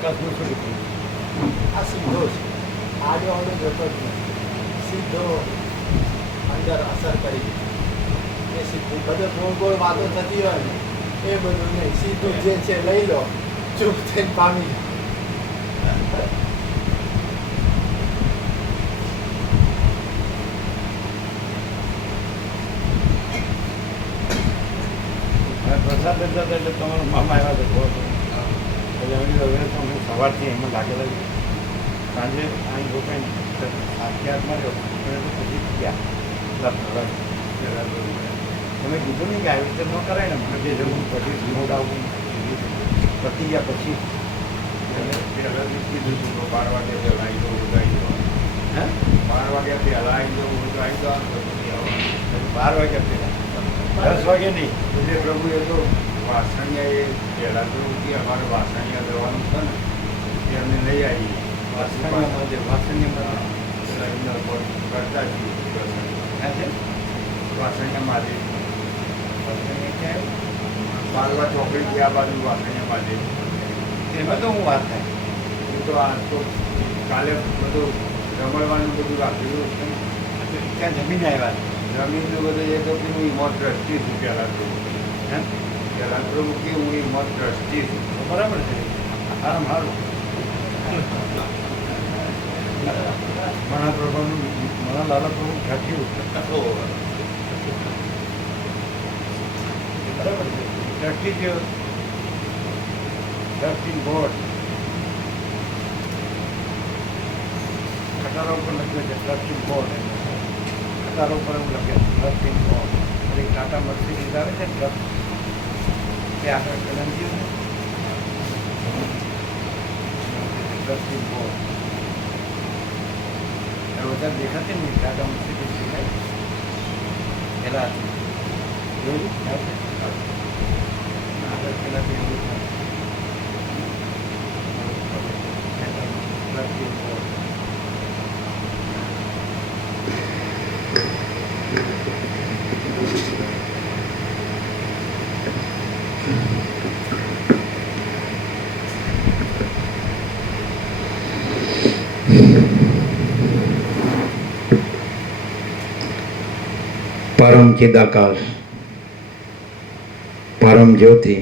પ્રકાશનું શું લીધું? આ સીધો છે, આડો આવડો જતો જ નથી, સીધો અંદર અસર કરી એ સીધું. બધું ગોળ ગોળ વાતો થતી હોય ને એ બધું નહીં, સીધું જે છે લઈ લો, ચૂપ થઈને પામી જાઓ. પ્રસાદ લેતા હતા એટલે તમારો મામા આવ્યા હતા થોડો એટલે અમે હવે તો અમે સવારથી એમાં લાગેલા છે. સાંજે અહીં રોકાઈને આખી માર્યો પછી ગયા. તમે કીધું નહીં કે આવી રીતે ન કરાય ને, મને જે જરૂર પછી રિમોટ આવું પતી ગયા પછી પહેલાંથી કીધું હતું તો 12 વાગે પહેલાં આવી દો ઉગાઈ દો. હે 12 વાગ્યા પહેલાં આવી દો ઉગાઈ દો પછી આવવાનું. 12 વાગ્યા પહેલાં 10 વાગે નહીં. એટલે પ્રભુ એ તો વાસણિયા એ પહેલાં તો કે અમારે વાસણિયા જવાનું છે ને એ અમને લઈ આવી વાસણિયામાં કરતા જ ક્યાં છે? વાસણિયા માટે વાસણિયા ક્યાં આવ્યું? બારવા ચોકડી ગયા બાજુ વાસણિયા માટે એમાં તો હું વાત થાય. એ તો આ તો કાલે બધું રમણવાનું બધું રાખેલું છે. ત્યાં જમીન આવ્યા. જમીનનું બધું એ તો કે હું ઈમોટ ટ્રસ્ટી છું પહેલાં તો. હે પહેલાં તો કે હું ઈમોટ ટ્રસ્ટી છું. તો બરાબર છે. સારું સારું. મણા પ્રભુનું મણા લાલા પ્રભુ ખ્યાતિ બરાબર છે. ટ્રસ્ટી જે ટ્રસ્ટી બોર્ડ ખટારા ઉપર લખ્યું છે ટ્રસ્ટી બોર્ડ. ખટારા ઉપર એવું લખે ટ્રસ્ટી બોર્ડ. એટલે ટાટા મર્સિડીઝ આવે છે ટ્રક તે આગળ કલંજી ટ્રસ્ટી બોર્ડ બધા દેખાતી નહીં. ટાટા મર્સિડીઝ દેખાય પહેલાં જોયું આગળ પહેલાંથી એવું થાય. ટ્રસ્ટી બોર્ડ परम चिदाकाश, परम ज्योति,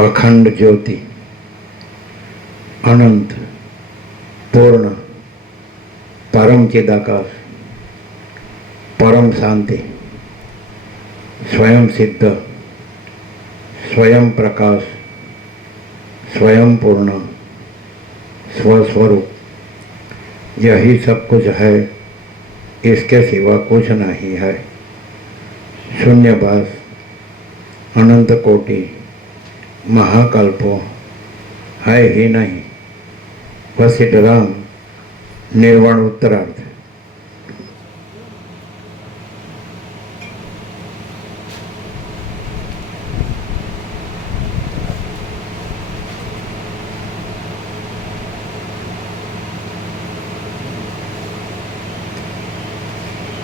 अखंड ज्योति, अनंत पूर्ण, परम चिदाकाश, परम शांति, स्वयं सिद्ध, स्वयं प्रकाश, स्वयं पूर्ण, स्वस्वरूप, यही सब कुछ है, इसके सिवा कुछ नहीं है। शून्यभास, अनंत कोटि, महाकल्पो है ही नहीं, वसिष्ठराम निर्वाण उत्तरार्थ।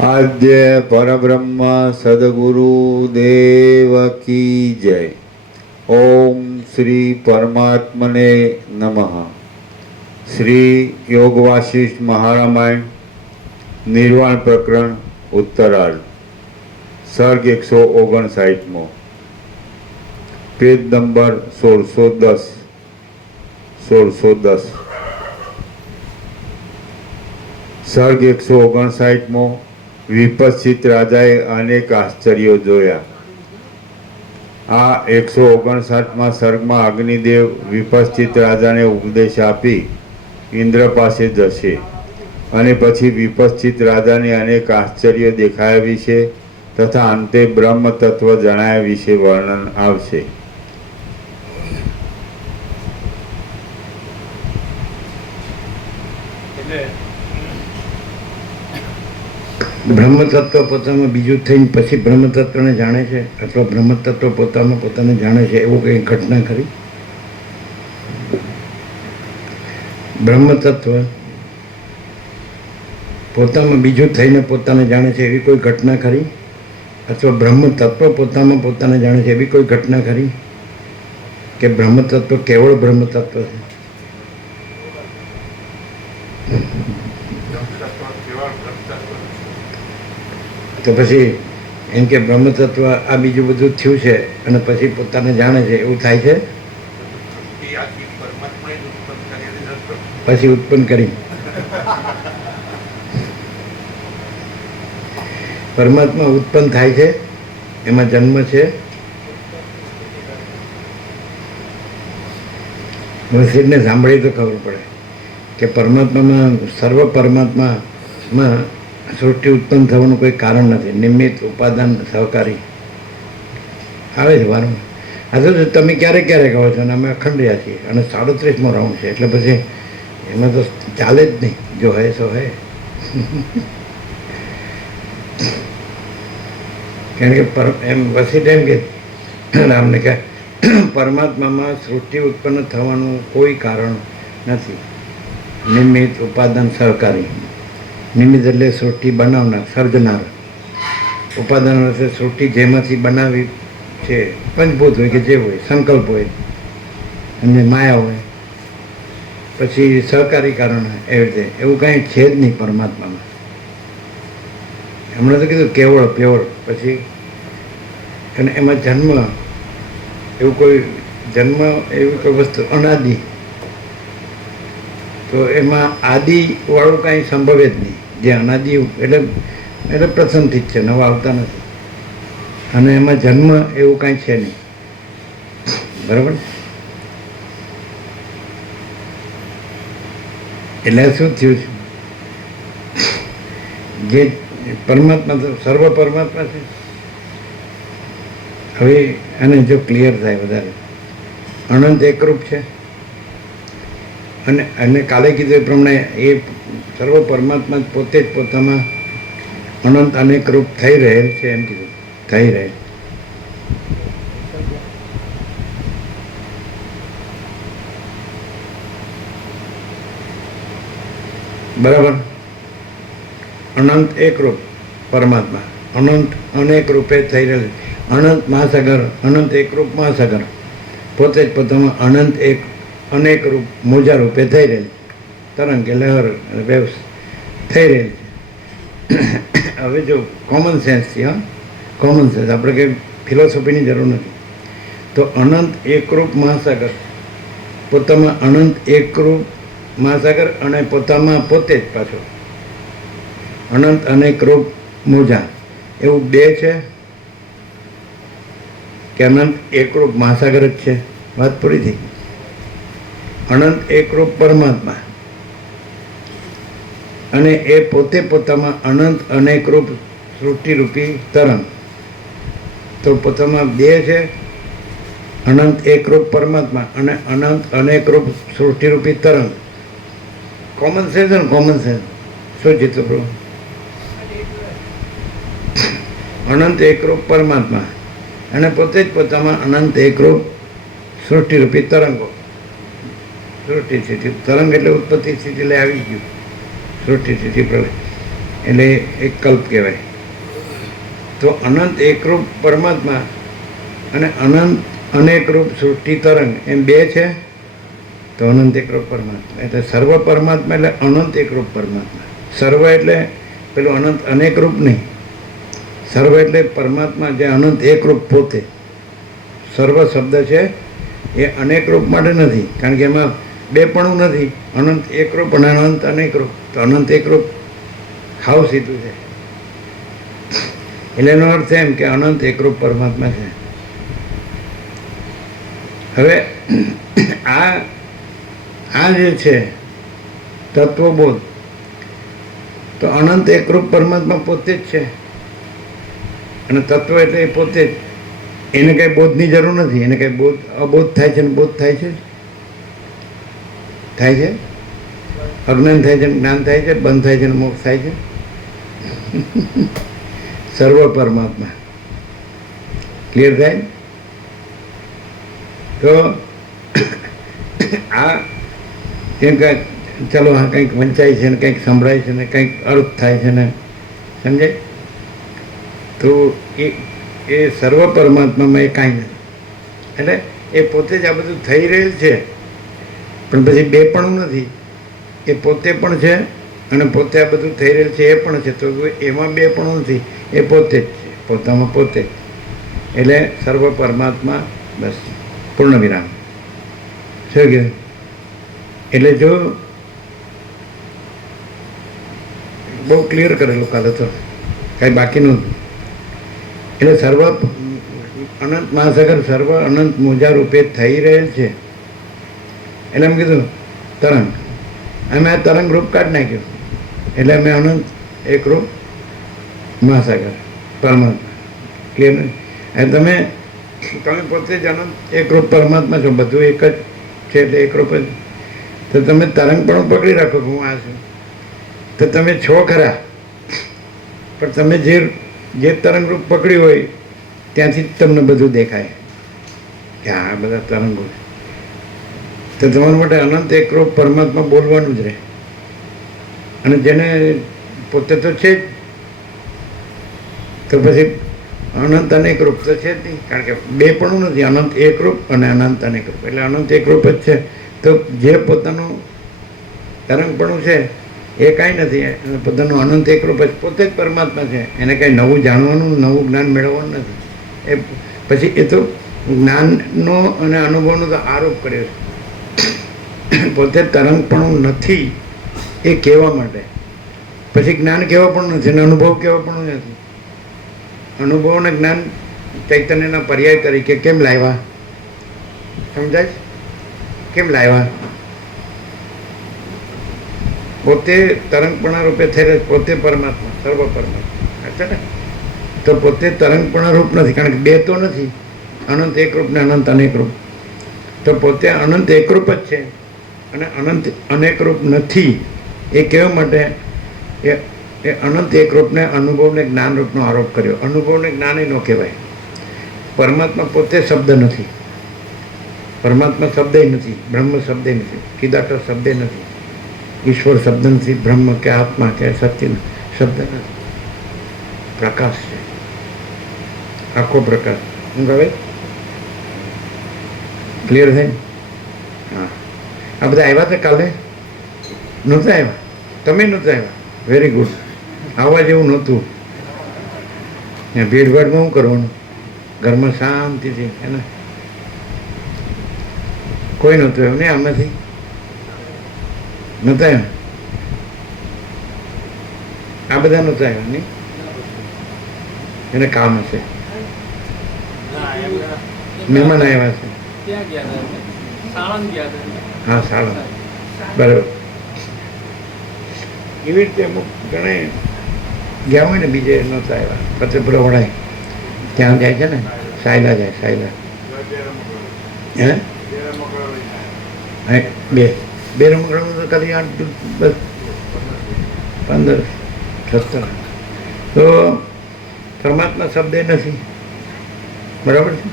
आद्य परब्रह्म सद्गुरु देव की जय। ओम श्री परमात्मने नमः। श्री योग वासिष्ठ महारामायण निर्वाण प्रकरण उत्तरार्ध सर्ग 159 पेज नंबर 1610 सर्ग 159 વિપસ્થિત રાજાએ અનેક આશ્ચર્યો જોયા. આ 159માં સર્ગમાં અગ્નિદેવ વિપસ્થિત રાજાને ઉપદેશ આપી ઇન્દ્ર પાસે જશે અને પછી વિપસ્થિત રાજાને અનેક આશ્ચર્યો દેખાયા વિશે તથા અંતે બ્રહ્મ તત્વ જણાયા વિશે વર્ણન આવશે. એટલે બ્રહ્મ તત્વ પોતામાં બીજું થઈને પછી બ્રહ્મ તત્વને જાણે છે અથવા બ્રહ્મ તત્વ પોતામાં પોતાને જાણે છે એવું કંઈ ઘટના ખરી? બ્રહ્મ તત્વ પોતામાં બીજું થઈને પોતાને જાણે છે એવી કોઈ ઘટના ખરી? અથવા બ્રહ્મ તત્વ પોતામાં પોતાને જાણે છે એવી કોઈ ઘટના ખરી? કે બ્રહ્મ તત્વ કેવળ બ્રહ્મ તત્વ છે? તો પછી એમ કે બ્રહ્મ તત્વ આ બીજું બધું થયું છે અને પછી પોતાને જાણે છે એવું થાય છે? પછી ઉત્પન્ન કરી પરમાત્મા ઉત્પન્ન થાય છે, એમાં જન્મ છે. વસીરને સાંભળી તો ખબર પડે કે પરમાત્મામાં સર્વ પરમાત્મામાં સૃષ્ટિ ઉત્પન્ન થવાનું કોઈ કારણ નથી. નિમિત્ત, ઉપાદાન, સહકારી આવે છે વારંવાર. આ તો તમે ક્યારેક ક્યારેક કહો છો અને અમે અખંડ્યા છીએ અને 37મો રાઉન્ડ છે એટલે પછી એમાં તો ચાલે જ નહીં. જો હે સો હે. કારણ કે એમ વસીટ એમ કે રામને કહે પરમાત્મામાં સૃષ્ટિ ઉત્પન્ન થવાનું કોઈ કારણ નથી. નિમિત્ત, ઉપાદાન, સહકારી. નિમિત્ત એટલે સૃષ્ટિ બનાવનાર, સર્જનાર. ઉપાદાન એટલે સૃષ્ટિ જેમાંથી બનાવી છે, પંચભૂત હોય કે જે હોય, સંકલ્પ હોય અને માયા હોય. પછી સહકારી કારણ એવી રીતે એવું કાંઈ છે જ નહીં પરમાત્મામાં. હમણાં તો કીધું કેવળ પ્યોર. પછી અને એમાં જન્મ એવું કોઈ જન્મ એવી કોઈ વસ્તુ અનાદિ, તો એમાં આદિવાળું કાંઈ સંભવે જ નહીં. જે અનાદિ એટલે પ્રથમથી જ છે, નવા આવતા નથી. અને એમાં જન્મ એવું કાંઈ છે નહીં. બરાબર? એટલે શું થયું છે? જે પરમાત્મા તો સર્વ પરમાત્મા છે. હવે આને જો ક્લિયર થાય વધારે, અનંત એકરૂપ છે. અને કાલે કીધું એ પ્રમાણે એ સર્વ પરમાત્મા પોતે જ પોતામાં અનંત અનેકરૂપ થઈ રહેલ છે. એમ કીધું થઈ રહેલ. બરાબર? અનંત એકરૂપ પરમાત્મા અનંત અનેક રૂપે થઈ રહેલ. અનંત મહાસાગર, અનંત એકરૂપ મહાસાગર પોતે જ પોતામાં અનંત એક અનેક રૂપ મોજા રૂપે થઈ રહેલ. તરંગ કે લહેર વેવ્સ થઈ રહેલ છે. હવે જો કોમન સેન્સથી, હા, કોમન સેન્સ, આપણે કંઈ ફિલોસોફીની જરૂર નથી. તો અનંત એકરૂપ મહાસાગર પોતામાં અનંત એકરૂપ મહાસાગર અને પોતામાં પોતે જ પાછો અનંત અનેક રૂપ મોજા, એવું બે છે કે અનંત એકરૂપ મહાસાગર જ છે? વાત પૂરી થઈ. અનંત એકરૂપ પરમાત્મા અને એ પોતે પોતામાં અનંત અનેકરૂપ સૃષ્ટિરૂપી તરંગ. તો પોતામાં બે છે, અનંત એકરૂપ પરમાત્મા અને અનંત અનેકરૂપ સૃષ્ટિરૂપી તરંગ. કોમન સેન્સ ને કોમન સેન્સ શું જીતો પ્રભુ? અનંત એકરૂપ પરમાત્મા અને પોતે જ પોતામાં અનંત એકરૂપ સૃષ્ટિરૂપી તરંગો. સૃષ્ટિ સ્થિતિ, તરંગ એટલે ઉત્પત્તિ સ્થિતિ એટલે આવી ગયું. સૃષ્ટિ સ્થિતિ પ્રલય એટલે એક કલ્પ કહેવાય. તો અનંત એકરૂપ પરમાત્મા અને અનંત અનેકરૂપ સૃષ્ટિ તરંગ એમ બે છે. તો અનંત એકરૂપ પરમાત્મા એટલે સર્વ પરમાત્મા એટલે અનંત એકરૂપ પરમાત્મા. સર્વ એટલે પેલું અનંત અનેકરૂપ નહીં. સર્વ એટલે પરમાત્મા જે અનંત એકરૂપ પોતે. સર્વ શબ્દ છે એ અનેકરૂપ માટે નથી, કારણ કે એમાં બે પણ નથી. અનંત એકરૂપ અને અનંત અનેકરૂપ. તો અનંત એકરૂપ હાવ સીધું છે. એટલે એનો અર્થ એમ કે અનંત એકરૂપ પરમાત્મા છે. હવે આ જે છે તત્વબોધ, તો અનંત એકરૂપ પરમાત્મા પોતે જ છે. અને તત્વ એટલે એ પોતે જ. એને કંઈ બોધની જરૂર નથી. એને કંઈ બોધ અબોધ થાય છે ને બોધ થાય છે, થાય છે. અજ્ઞાન થાય છે, જ્ઞાન થાય છે, બંધ થાય છે, મોક્ષ થાય છે. સર્વ પરમાત્મા ક્લિયર થાય. તો આ કેમ કે ચાલો હા કંઈક વંચાય છે ને કંઈક સંભળાય છે ને કંઈક અર્થ થાય છે ને સમજાય. તો એ સર્વ પરમાત્મામાં એ કાંઈ નથી. એટલે એ પોતે જ આ બધું થઈ રહેલ છે, પણ પછી બે પણ નથી. એ પોતે પણ છે અને પોતે આ બધું થઈ રહેલ છે એ પણ છે. તો એમાં બે પણ નથી, એ પોતે જ છે, પોતામાં પોતે જ. એટલે સર્વ પરમાત્મા, બસ પૂર્ણ વિરામ. શું કે એટલે જો બહુ ક્લિયર કરેલું કાલે તો કાંઈ બાકી નહોતું. એટલે સર્વ અનંત મહાસાગર સર્વ અનંત મોજા રૂપે થઈ રહેલ છે. એટલે એમ કીધું તરંગ, અમે આ તરંગ રૂપ કાઢી નાખ્યું. એટલે અમે અનંત એક રૂપ મહાસાગર પરમાત્મા. ક્લિયર ને? તમે પોતે જ અનંત એક રૂપ પરમાત્મા છો, બધું એક જ છે, એટલે એક રૂપ જ. તો તમે તરંગ પણ પકડી રાખો કે હું આ છું, તો તમે છો ખરા, પણ તમે જે તરંગ રૂપ પકડ્યું હોય ત્યાંથી જ તમને બધું દેખાય કે આ બધા તરંગો છે. તો તમારા માટે અનંત એકરૂપ પરમાત્મા બોલવાનું જ રહે. અને જેને પોતે તો છે જ, તો પછી અનંત અનેકરૂપ તો છે જ નહીં, કારણ કે બે પણ નથી, અનંત એકરૂપ અને અનંત અનેકરૂપ. એટલે અનંત એકરૂપ જ છે. તો જે પોતાનું તરંગપણું છે એ કાંઈ નથી, અને પોતાનું અનંત એકરૂપ જ પોતે જ પરમાત્મા છે. એને કાંઈ નવું જાણવાનું, નવું જ્ઞાન મેળવવાનું નથી. એ પછી એ તો જ્ઞાનનો અને અનુભવનો તો આરોપ કર્યો છે. પોતે તરંગપણું નથી એ કહેવા માટે. પછી જ્ઞાન કહેવા પણ નથી અને અનુભવ કહેવા પણ નથી. અનુભવ અને જ્ઞાન ચૈતન્યના પર્યાય તરીકે કેમ લાવ્યા? સમજાય? કેમ લાવ્યા? પોતે તરંગપણા રૂપે થઈ પોતે પરમાત્મા, સર્વ પરમાત્મા છે ને. તો પોતે તરંગપણા રૂપ નથી, કારણ કે બે તો નથી, અનંત એકરૂપ ને અનંત અનેકરૂપ. તો પોતે અનંત એકરૂપ જ છે અને અનંત અનેકરૂપ નથી એ કહેવા માટે એ અનંત એકરૂપને અનુભવને જ્ઞાનરૂપનો આરોપ કર્યો. અનુભવને જ્ઞાન ન કહેવાય. પરમાત્મા પોતે શબ્દ નથી, પરમાત્મા શબ્દ નથી, બ્રહ્મ શબ્દ નથી, કિદાટા શબ્દ નથી, ઈશ્વર શબ્દ નથી, બ્રહ્મ કે આત્મા કે સત્ય શબ્દ નથી. પ્રકાશ છે, આખો પ્રકાશ. શું કહે? ક્લિયર થાય? હા. આ બધા આવ્યા હતા કાલે? નહોતા આવ્યા? તમે નહોતા આવ્યા? Very good. આવવા જેવું નહોતું. ભીડભાડમાં શું કરવાનું? ઘરમાં શાંતિથી એને કોઈ નહોતું આવ્યું ને આમાંથી? નહોતા આવ્યા? આ બધા નહોતા આવ્યા નહીં? એને કામ હશે, મહેમાન આવ્યા છે. હા, સાળંગ. બરાબર. એવી રીતે અમુક ઘણા ગયા હોય ને, બીજે નહોતા આવ્યા. પછી પેલો વડાય ત્યાં જાય છે ને, સાયલા જાય, સાયલા. હે? બે રમકડાનું તો ખાલી 8 બસ 15 17. તો પરમાત્મા શબ્દ નથી, બરાબર છે.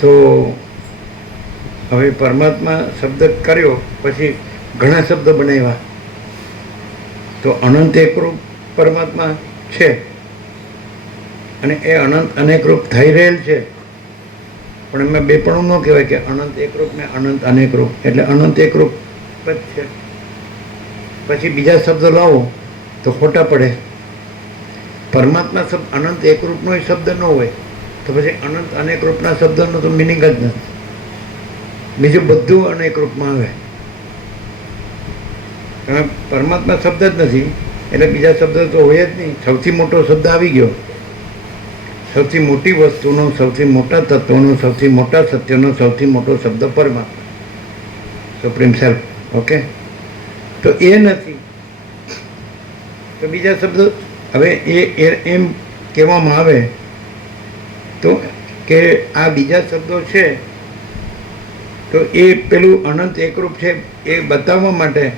તો હવે પરમાત્મા શબ્દ કર્યો પછી ઘણા શબ્દ બનાવ્યા. તો અનંત એકરૂપ પરમાત્મા છે અને એ અનંત અનેકરૂપ થઈ રહેલ છે. પણ એમાં બે પણ ન કહેવાય કે અનંત એકરૂપ ને અનંત અનેકરૂપ. એટલે અનંત એકરૂપ જ છે. પછી બીજા શબ્દો લાવો તો ખોટા પડે. પરમાત્મા શબ્દ અનંત એકરૂપનો શબ્દ ન હોય તો પછી અનંત અનેકરૂપના શબ્દનો તો મિનિંગ જ નથી. બીજું બધું અનેકરૂપમાં આવે. પરમાત્મા શબ્દ જ નથી એટલે બીજા શબ્દ તો હોય જ નહીં. સૌથી મોટો શબ્દ આવી ગયો. સૌથી મોટી વસ્તુનો, સૌથી મોટા તત્વનો, સૌથી મોટા સત્યનો સૌથી મોટો શબ્દ પરમાત્મા, સુપ્રીમ સેલ્ફ. ઓકે, તો એ નથી તો બીજા શબ્દ હવે એ એમ કહેવામાં આવે તો કે આ બીજા શબ્દો છે તો એ પેલું અનંત એકરૂપ છે એ બતાવવા માટે,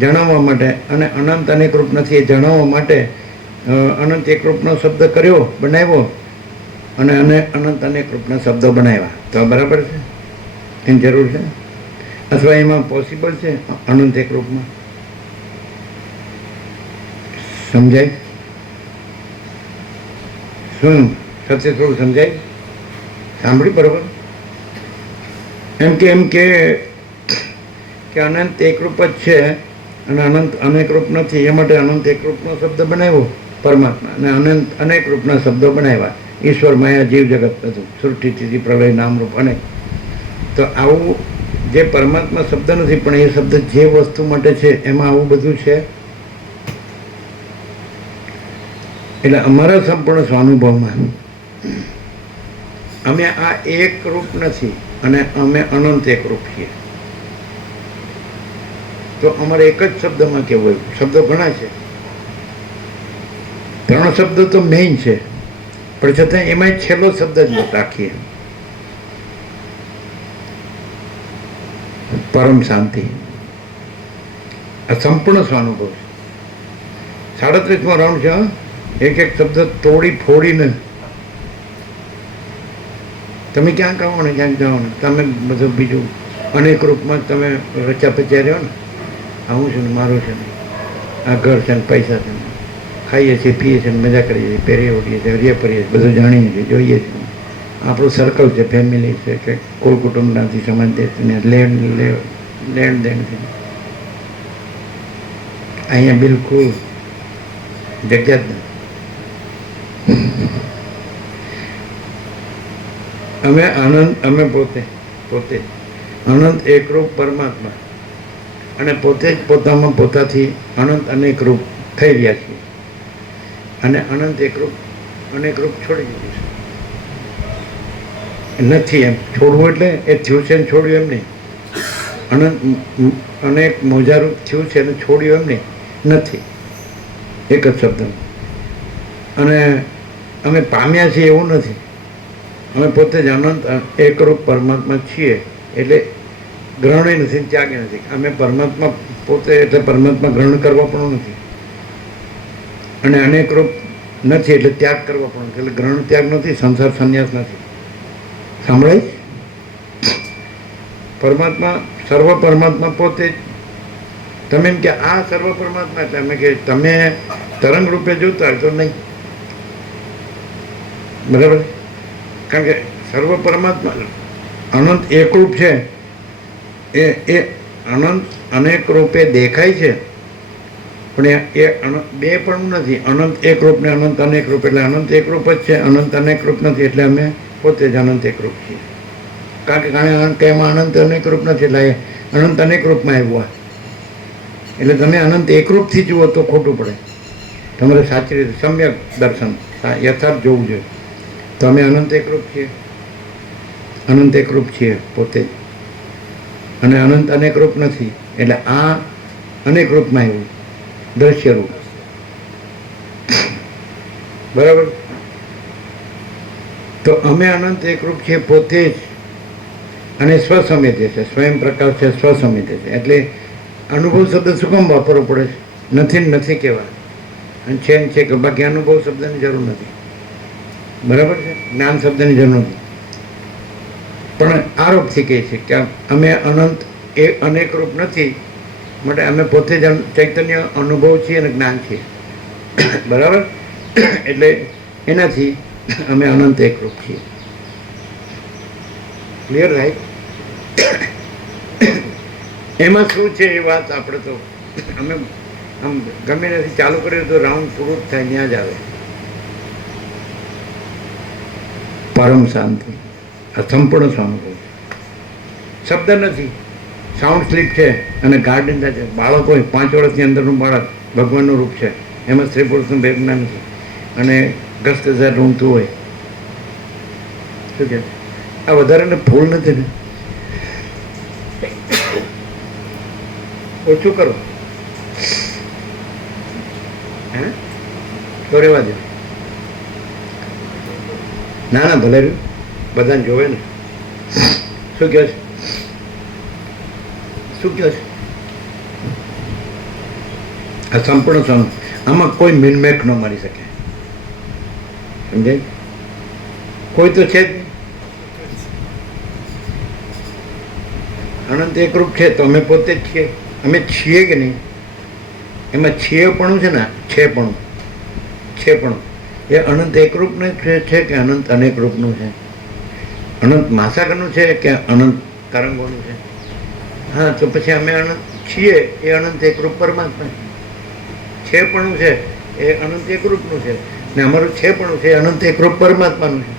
જણાવવા માટે, અને અનંત અનેકરૂપ નથી એ જણાવવા માટે અનંત એકરૂપનો શબ્દ કર્યો, બનાવ્યો, અને અનંત અનેકરૂપના શબ્દો બનાવ્યા. તો બરાબર છે? એની જરૂર છે અથવા એમાં પોસિબલ છે અનંત એકરૂપમાં? સમજાય? શું સત્ય થોડું સમજાય? સાંભળી બરોબર? એમ કે અનંત એકરૂપ જ છે અને અનંત અનેકરૂપ નથી, એ માટે અનંત એકરૂપનો શબ્દ બનાવ્યો પરમાત્મા, અને અનંત અનેકરૂપના શબ્દો બનાવ્યા ઈશ્વર, માયા, જીવ જગત, બધું સૃષ્ટિ, સ્થિતિ, પ્રલય, નામરૂપ અનેક. તો આવું જે પરમાત્મા શબ્દ નથી પણ એ શબ્દ જે વસ્તુ માટે છે એમાં આવું બધું છે. એટલે અમારા સંપૂર્ણ સ્વાનુભવમાં અમે આ એક રૂપ નથી અને અમે અનંત એક રૂપ છીએ. તો અમારે એક જ શબ્દમાં કેવું હોય? શબ્દો ઘણા છે, 3 શબ્દો તો મેઇન છે, પણ છતાં એમાં છેલ્લો શબ્દ જ રાખીએ, પરમ શાંતિ. આ સંપૂર્ણ સ્વાનુભવ છે. 37મો રાઉન્ડ છે. એક શબ્દ તોડી ફોડીને તમે ક્યાં કહો ને ક્યાંક જાઓ ને, તમે બધું બીજું અનેક રૂપમાં તમે રચા પચ્યા રહ્યો ને, આવું છે ને મારું છે ને, આ ઘર છે ને પૈસા છે ને, ખાઈએ છીએ, પીએ છીએ, મજા કરીએ છીએ, પહેરીએ ઓઢીએ છીએ, હરીએ ફરીએ છીએ, બધું જાણીએ છીએ, જોઈએ છીએ. આપણું સર્કલ છે, ફેમિલી છે, કે કુલ કુટુંબનાથી સમાજ દેશને લેણ દેણ છે. અહીંયા બિલકુલ જગ્યા જ નથી. અમે આનંદ, અમે પોતે અનંત એકરૂપ પરમાત્મા અને પોતે જ પોતામાં પોતાથી અનંત અનેક રૂપ થઈ રહ્યા છીએ અને અનંત એકરૂપ છોડી દીધું છે. નથી એમ છોડવું એટલે એ થયું છે ને છોડ્યું એમ નહીં. અનંત અનેક મોજારૂપ થયું છે ને છોડ્યું એમ નહીં, નથી, એક જ શબ્દ. અને અમે પામ્યા છીએ એવું નથી, અમે પોતે જ અનંત એકરૂપ પરમાત્મા છીએ. એટલે ગ્રહણ નથી, ત્યાગ નથી. અમે પરમાત્મા પોતે એટલે પરમાત્મા ગ્રહણ કરવા પણ નથી અને અનેકરૂપ નથી એટલે ત્યાગ કરવા પણ નથી. એટલે ગ્રહણ ત્યાગ નથી, સંસાર સંન્યાસ નથી. સાંભળાય? પરમાત્મા, સર્વ પરમાત્મા પોતે જ. તમે એમ કે આ સર્વ પરમાત્મા એટલે અમે કે તમે તરંગ રૂપે જોતા હોય તો નહીં, બરાબર? કારણ કે સર્વ પરમાત્મા અનંત એકરૂપ છે, એ અનંત અનેક રૂપે દેખાય છે, પણ એ બે પણ નથી. અનંત એકરૂપ ને અનંત અનેક રૂપ, એટલે અનંત એકરૂપ જ છે, અનંત અનેક રૂપ નથી. એટલે અમે પોતે જ અનંત એકરૂપ છીએ. કારણ કે એમાં અનંત અનેક રૂપ નથી, એટલે અનંત અનેક રૂપમાં આવ્યું. એટલે તમે અનંત એકરૂપથી જુઓ તો ખોટું પડે. તમારે સાચી રીતે સમ્યક દર્શન યથાર્થ જોવું જોઈએ. તો અમે અનંત એકરૂપ છીએ, અનંત એકરૂપ છીએ પોતે, અને અનંત અનેક રૂપ નથી. એટલે આ અનેક રૂપમાં આવ્યું, દ્રશ્ય રૂપ, બરાબર? તો અમે અનંત એકરૂપ છીએ પોતે જ, અને સ્વસમિત છે, સ્વયં પ્રકાશ છે, સ્વસમિત છે. એટલે અનુભવ શબ્દ શું કામ વાપરવો પડે છે? નથી ને નથી કહેવા, અને છે ને છે કે, બાકી અનુભવ શબ્દની જરૂર નથી, બરાબર છે? જ્ઞાન શબ્દની જરૂર નથી. પણ આરોપથી કહે છે કે અમે અનંત એ અનેક રૂપ નથી, માટે અમે પોતે જ ચૈતન્ય અનુભવ છીએ અને જ્ઞાન છીએ, બરાબર? એટલે એનાથી અમે અનંત એકરૂપ છીએ. Clear, right? એમાં શું છે એ વાત આપણે તો અમે આમ ગમે નથી ચાલુ કર્યું તો રાઉન્ડ પૂરું જ થાય, ત્યાં જ આવે પરમ શાંતિ. આ સંપૂર્ણ સ્વાનુભવ શબ્દ નથી, સાઉન્ડ સ્લીપ છે અને ગાર્ડન છે. બાળકો 5 વર્ષની અંદરનું બાળક ભગવાનનું રૂપ છે, એમાં સ્ત્રી પુરુષનું ભેગના નથી, અને ગસ્ત ઊંઘતું હોય. શું કે આ વધારે ફૂલ નથી ને? ઓછું કરો, હે તો રેવા દે. ના ના, ભલે રહ્યું, બધાને જોવે ને. શું કહે છે? શું કહે છે? આ સંપૂર્ણ સ્વામી, આમાં કોઈ મિલમેક ન મારી શકે, સમજાય? કોઈ તો છે જ નહીં. અનંત એકરૂપ છે તો અમે પોતે જ છીએ. અમે છીએ કે નહીં? એમાં છીએપણું છે ને, છેપણું એ અનંત એકરૂપનું છે કે અનંત અનેક રૂપનું છે? અનંત મહાસાગરનું છે કે અનંત તરંગોનું છે? હા, તો પછી અમે અનંત છીએ એ અનંત એકરૂપ પરમાત્મા છે પણ છે એ અનંત એકરૂપનું છે, ને અમારું છે પણ છે અનંત એકરૂપ પરમાત્માનું છે,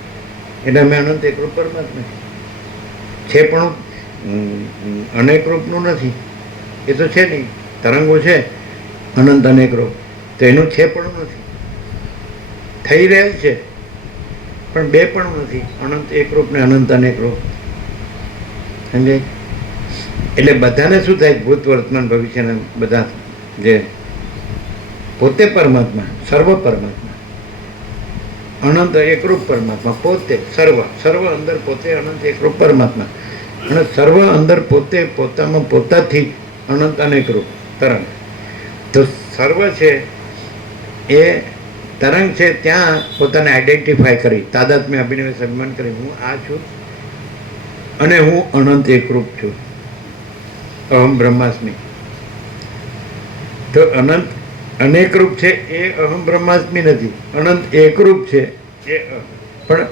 એટલે અમે અનંત એકરૂપ પરમાત્મા છે પણ અનેક રૂપનું નથી, એ તો છે નહીં. તરંગો છે અનંત અનેક રૂપ, તો એનું છે પણ નથી, થઈ રહેલ છે પણ બે પણ નથી, અનંત એક રૂપ ને અનંત અનેક રૂપ. સમજાય? એટલે બધાને શું થાય? ભૂત વર્તમાન ભવિષ્યના બધા જે પોતે પરમાત્મા, સર્વ પરમાત્મા, અનંત એકરૂપ પરમાત્મા, પોતે સર્વ અંદર પોતે અનંત એકરૂપ પરમાત્મા, અને સર્વ અંદર પોતે પોતામાં પોતાથી અનંત અનેકરૂપ તરંગ. તો સર્વ છે એ તરંગ છે, ત્યાં પોતાને આઈડેન્ટિફાય કરી, તાદાત્મ્ય અભિનિવેશ અભિમાન કરી, હું આ છું અને હું અનંત એકરૂપ છું, અહમ બ્રહ્માસ્મિ. તો અનંત અનેકરૂપ છે એ અહમ બ્રહ્માસ્મિ નથી, અનંત એકરૂપ છે એ પણ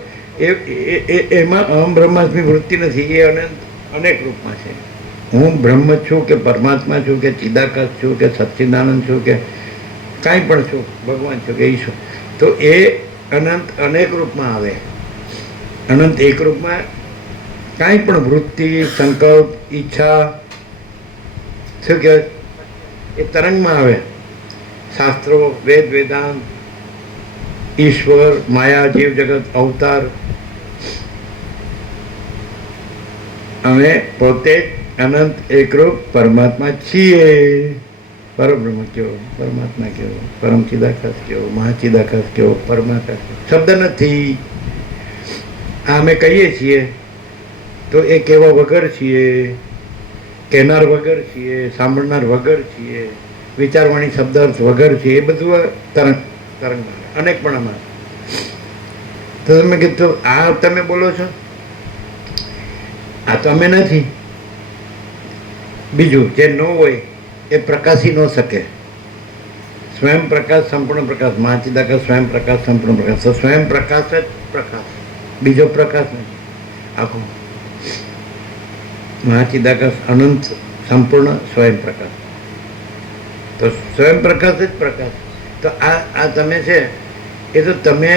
એમાં અહમ બ્રહ્માસ્મિ વૃત્તિ નથી, એ અનંત અનેક રૂપમાં છે. હું બ્રહ્મ છું કે પરમાત્મા છું કે ચિદાકાશ છું કે સચ્ચિદાનંદ છું કે કાંઈ પણ છું, ભગવાન છું કે ઈશ્વર, તો એ અનંત અનેક રૂપમાં આવે. અનંત એક રૂપમાં કાંઈ પણ વૃત્તિ, સંકલ્પ, ઈચ્છા શું કહેવાય એ તરંગમાં આવે. શાસ્ત્રો, વેદ, વેદાંત, ઈશ્વર, માયા, જીવ જગત, અવતાર, અમે પોતે જ અનંત એકરૂપ પરમાત્મા છીએ. પરબ્રહ્મ કયો, પરમાત્મા કયો, પરમ ચિદાકાશ કયો, મહાચિદાકાશ કયો, પરમાકાશ કયો, શબ્દ નથી. આ અમે કહીએ છીએ તો એ કહેવા વગર છીએ, કહેનાર વગર છીએ, સાંભળનાર વગર છીએ, વિચારવાણી શબ્દાર્થ વગર છીએ. એ બધું તરંગમાં અનેકપણામાં. તો તમે કીધું આ તમે બોલો છો, આ તો અમે નથી. બીજું જે ન હોય એ પ્રકાશી ન શકે. સ્વયં પ્રકાશ, સંપૂર્ણ પ્રકાશ, મહાચિદાકાશ સ્વયં પ્રકાશ, સંપૂર્ણ પ્રકાશ. તો સ્વયં પ્રકાશ જ પ્રકાશ, બીજો પ્રકાશ નહીં. આખો મહાચિદાકાશ અનંત સંપૂર્ણ સ્વયં પ્રકાશ, તો સ્વયં પ્રકાશ જ પ્રકાશ. તો આ તમે છે એ તો તમે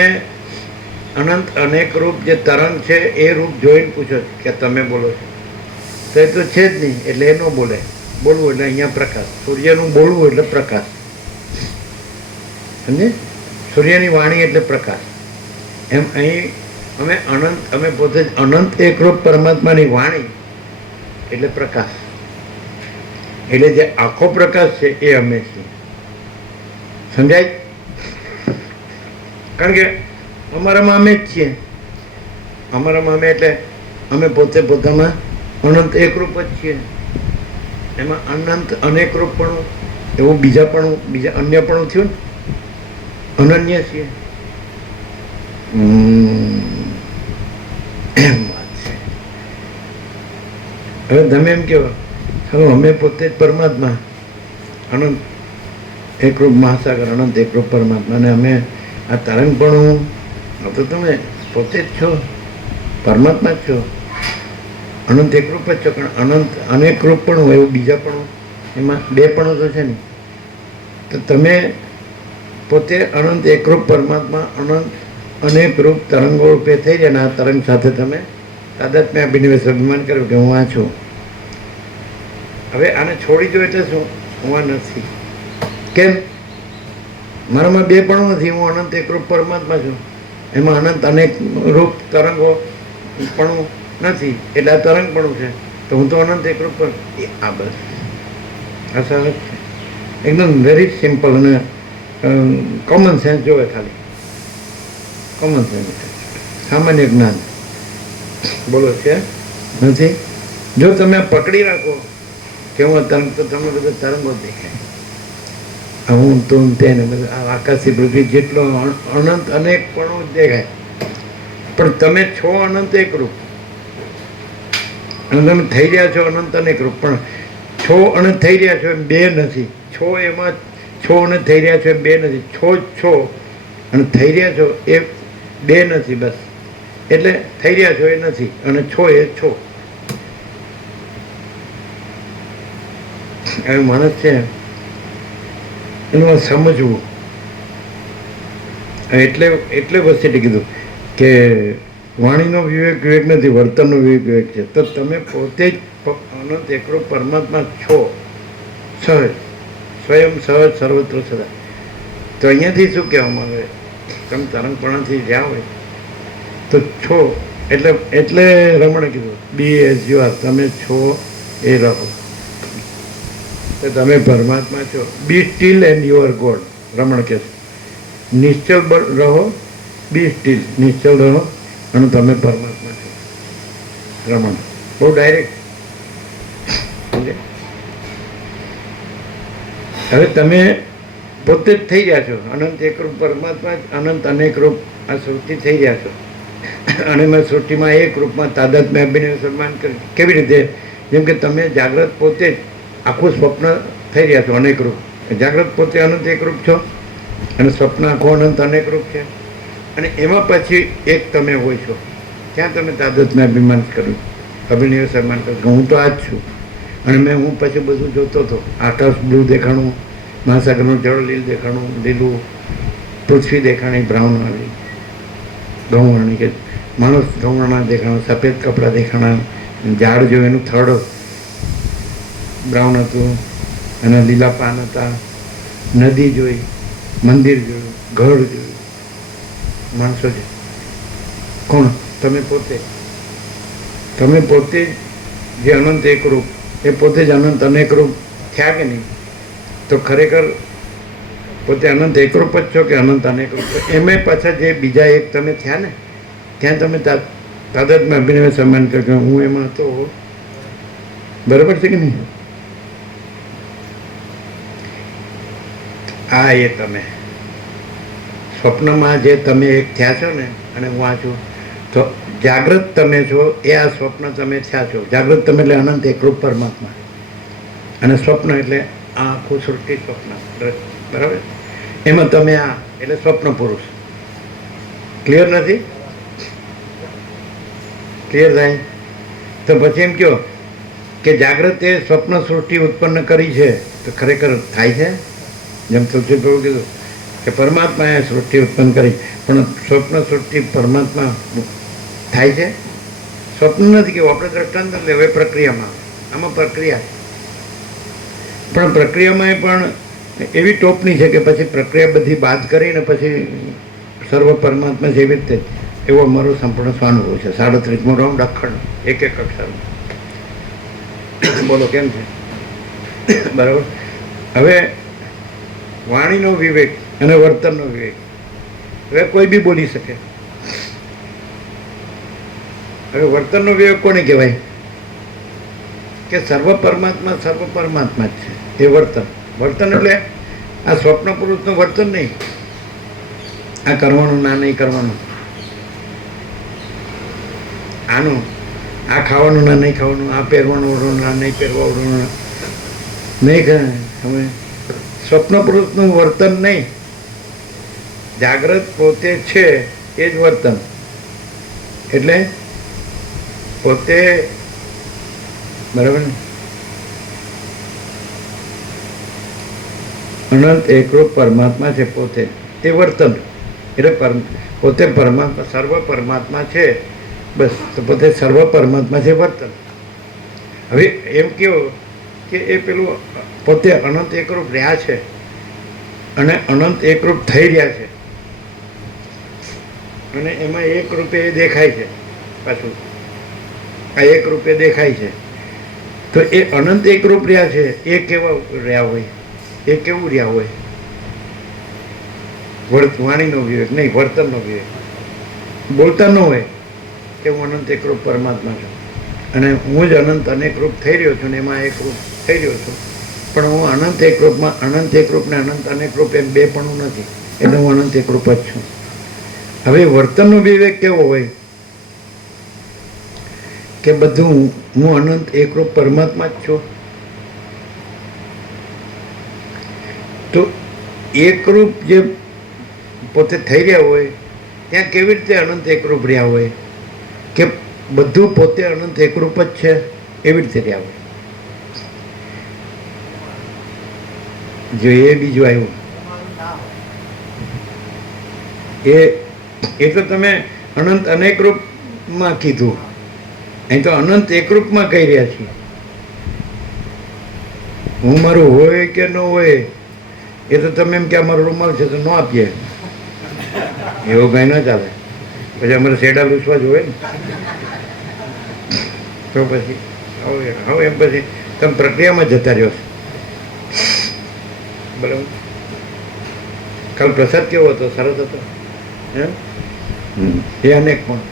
અનંત અનેક રૂપ જે તરંગ છે એ રૂપ જોઈને પૂછો કે તમે બોલો છો, તો એ તો છે જ નહીં, એટલે એ ન બોલે. બોલવું એટલે અહીંયા પ્રકાશ, સૂર્યનું બોલવું એટલે પ્રકાશ. સમજે? સૂર્યની વાણી એટલે પ્રકાશ. એમ અહીં અમે અનંત, અમે પોતે જ અનંત એકરૂપ પરમાત્માની વાણી એટલે પ્રકાશ. એટલે જે આખો પ્રકાશ છે એ અમે છીએ. સમજાય? કારણ કે અમારામાં અમે જ છીએ. અમારામાં અમે એટલે અમે પોતે પોતામાં અનંત એકરૂપ જ છીએ. એમાં અનંત અનેકરૂપપણું એવું બીજા અન્યપણું થયું ને, અનન્ય છીએ. એમ વાત છે. હવે તમે એમ કહો ચાલો અમે પોતે જ પરમાત્મા, અનંત એકરૂપ મહાસાગર, અનંત એકરૂપ પરમાત્મા, અને અમે આ તરંગપણું, તો તમે પોતે જ છો, પરમાત્મા જ છો, અનંત એકરૂપ જ છો. પણ અનંત અનેક રૂપ પણ એવું બીજા પણ, એમાં બે પણ તો છે ને. તો તમે પોતે અનંત એકરૂપ પરમાત્મા, અનંત અનેક રૂપ તરંગો રૂપે થઈ જાય, અને આ તરંગ સાથે તમે તાદાત્મ્ય અભિનિવેશ અભિમાન કર્યું કે હું આ છું. હવે આને છોડી દો એટલે શું? હું આ નથી. કેમ? મારામાં બે પણ નથી, હું અનંત એકરૂપ પરમાત્મા છું. એમાં અનંત અનેક રૂપ તરંગો પણ નથી, એટલે આ તરંગ પણ છે. તો હું તો અનંત એકરૂપ પર. આ બસ આ સહજ છે, એકદમ વેરી સિમ્પલ, અને કોમન સેન્સ જોવે, ખાલી કોમન સેન્સ, સામાન્ય જ્ઞાન. બોલો છે નથી? જો તમે પકડી રાખો કે હું તરંગ, તો તમે બધા તરંગો દેખાય. હું તું તેને બધું આકાશી પૃથ્વી જેટલો અનંત અનેક પણ દેખાય, પણ તમે છો અનંત એકરૂપ, અને તમે થઈ રહ્યા છો અનંત અનેક રૂપ. પણ છો અને થઈ રહ્યા છો એમ બે નથી. છો એમાં છો અને થઈ રહ્યા છો એમ બે નથી. છો જ છો અને થઈ રહ્યા છો એ બે નથી. બસ એટલે થઈ રહ્યા છો એ નથી, અને છો એ છો. એવું માણસ છે એનું સમજવું. એટલે વસ્તી કીધું કે વાણીનો વિવેક વિવેક નથી, વર્તનનો વિવેક વિવેક છે. તો તમે પોતે જ અનંત એકરૂપ પરમાત્મા છો, સહજ, સ્વયં સહજ, સર્વત્ર સદા. તો અહીંયાથી શું કહેવામાં આવે? તમે તરંગપણાથી જ્યાં હોય તો છો, એટલે રમણે કીધું બી એઝ યુ આર, તમે છો એ રહો. તો તમે પરમાત્મા છો. Be still and you are God, Raman કહે છે. નિશ્ચલ રહો, બી સ્ટીલ, નિશ્ચલ રહો અને તમે પરમાત્મા છો. રમણ બહુ ડાયરેક્ટ. હવે તમે પોતે જ થઈ ગયા છો અનંત એકરૂપ પરમાત્મા, અનંત અનેક રૂપ આ સૃષ્ટિ થઈ ગયા છો. અને મેં સૃષ્ટિમાં એક રૂપમાં તાદાત્મ્ય અભિનય સન્માન કરી. કેવી રીતે? જેમ કે તમે જાગ્રત પોતે જ આખું સ્વપ્ન થઈ રહ્યા છો અનેક રૂપ. જાગ્રત પોતે અનંત એકરૂપ છો અને સ્વપ્ન આખું અનંત અનેક રૂપ છે. અને એમાં પછી એક તમે હોય છો. ત્યાં તમે તાદાત્મ્ય અભિમાન કર્યું, અભિનય સન્માન કર્યું. હું તો આ જ છું. અને હું પછી બધું જોતો હતો. આકાશ બ્લુ દેખાણું, મહાસાગરનું જળ દેખાણું, લીલું, પૃથ્વી દેખાણી બ્રાઉન વાળી, ઘઉંવર્ણી, કે માણસ ઘઉંવર્ણા દેખાણું, સફેદ કપડાં દેખાણા, ઝાડ જોયું એનું થડ બ્રાઉન હતું અને લીલા પાન હતા, નદી જોઈ, મંદિર જોયું, ઘર જોયું, માણસો છે. કોણ? તમે પોતે. તમે પોતે જે અનંત એકરૂપ, એ પોતે જ અનંત અનેકરૂપ થયા કે નહીં? તો ખરેખર પોતે અનંત એકરૂપ જ છો કે અનંત અનેકરૂપ છો? એમાં પાછા જે બીજા એક તમે થયા ને, ત્યાં તમે તાદાત્મ્ય અભિનય સન્માન કર્યું. હું એમાં હતો. બરાબર છે કે નહીં? આ એ તમે સ્વપ્નમાં જે તમે એક થયા છો ને, અને હું આ છું, તો જાગૃત તમે છો એ આ સ્વપ્ન તમે થયા છો. જાગૃત તમે એટલે અનંત એકરૂપ પરમાત્મા, અને સ્વપ્ન એટલે આ આખું સૃષ્ટિ સ્વપ્ન. બરાબર? એમાં તમે આ એટલે સ્વપ્ન પુરુષ. ક્લિયર નથી? ક્લિયર થાય? તો પછી એમ કહો કે જાગૃત એ સ્વપ્ન સૃષ્ટિ ઉત્પન્ન કરી છે. તો ખરેખર થાય છે? જેમ તુલસી પ્રભુ કીધું કે પરમાત્માએ સૃષ્ટિ ઉત્પન્ન કરી, પણ સ્વપ્ન સૃષ્ટિ પરમાત્મા થાય છે? સ્વપ્ન નથી કેવું, આપણે દ્રષ્ટાંત લેવું, એ પ્રક્રિયામાં. આમાં પ્રક્રિયા, પણ પ્રક્રિયામાં પણ એવી ટોપની છે કે પછી પ્રક્રિયા બધી બાદ કરીને પછી સર્વ પરમાત્મા જેવી રીતે. એવો અમારો સંપૂર્ણ સ્વાનુભવ છે. 37મો રાઉન્ડ અખંડ, એક અક્ષર. બોલો કેમ છે? બરાબર. હવે વાણીનો વિવેક અને વર્તનનો વિવેક, હવે કોઈ બી બોલી શકે. હવે વર્તનનો વિવેક કોને કહેવાય? કે સર્વ પરમાત્મા જ છે. એ વર્તન. વર્તન એટલે આ સ્વપ્ન પુરુષનું વર્તન નહીં. આ કરવાનું, ના નહીં કરવાનું, આનું, આ ખાવાનું, ના નહીં ખાવાનું, આ પહેરવાનું ઓઢવાનું, ના નહીં પહેરવા ઓઢવાનું નહીં કરે. હવે સ્વપ્ન પુરુષનું વર્તન નહીં. જાગ્રત પોતે છે એ જ વર્તન. એટલે પોતે, બરાબર ને, અનંત એકરૂપ પરમાત્મા છે પોતે, એ વર્તન. એટલે પોતે પરમાત્મા, સર્વ પરમાત્મા છે. બસ. તો પોતે સર્વ પરમાત્મા છે, વર્તન. હવે એમ કહો કે એ પેલું પોતે અનંત એકરૂપ રહ્યા છે અને અનંત એકરૂપ થઈ રહ્યા છે, અને એમાં એક રૂપે એ દેખાય છે. પાછું આ એક રૂપે દેખાય છે. તો એ અનંત એકરૂપ રહ્યા છે, એ કેવા રહ્યા હોય? એ કેવું રહ્યા હોય? વાણીનો વિવેક નહીં, વર્તનનો વિવેક. બોલતા ન હોય કે હું અનંત એકરૂપ પરમાત્મા છું અને હું જ અનંત અનેકરૂપ થઈ રહ્યો છું, ને એમાં એકરૂપ થઈ રહ્યો છું. પણ હું અનંત એકરૂપમાં, અનંત એકરૂપ ને અનંત અનેકરૂપ એમ બે પણ નથી. એટલે હું અનંત એકરૂપ જ છું. હવે વર્તનનો વિવેક કેવો હોય? કે બધું હું અનંત એકરૂપ પરમાત્મા જ છું. તો એકરૂપ જે પોતે થઈ રહ્યા હોય ત્યાં કેવી રીતે અનંત એકરૂપ રહ્યા હોય? કે બધું પોતે અનંત એકરૂપ જ છે એવી રીતે ત્યાં હોય. જો એ બીજું આવ્યું તમારું ના હોય. એ તો તમે અનંત અનેકરૂપમાં કીધું, અહીં તો અનંત એકરૂપમાં કહી રહ્યા છીએ. હું મારું હોય કે ન હોય એ તો તમે એમ કે અમારો રૂમાલ છે તો ન આપીએ, એવું કાંઈ ના ચાલે. પછી અમારે શેડા લૂસવા જોઈએ ને, તો પછી હવે એમ પછી તમે પ્રક્રિયામાં જતા રહ્યો છો. બરાબર. કાલ પ્રસાદ કેવો હતો? સરસ હતો એમ? એ અનેક પણ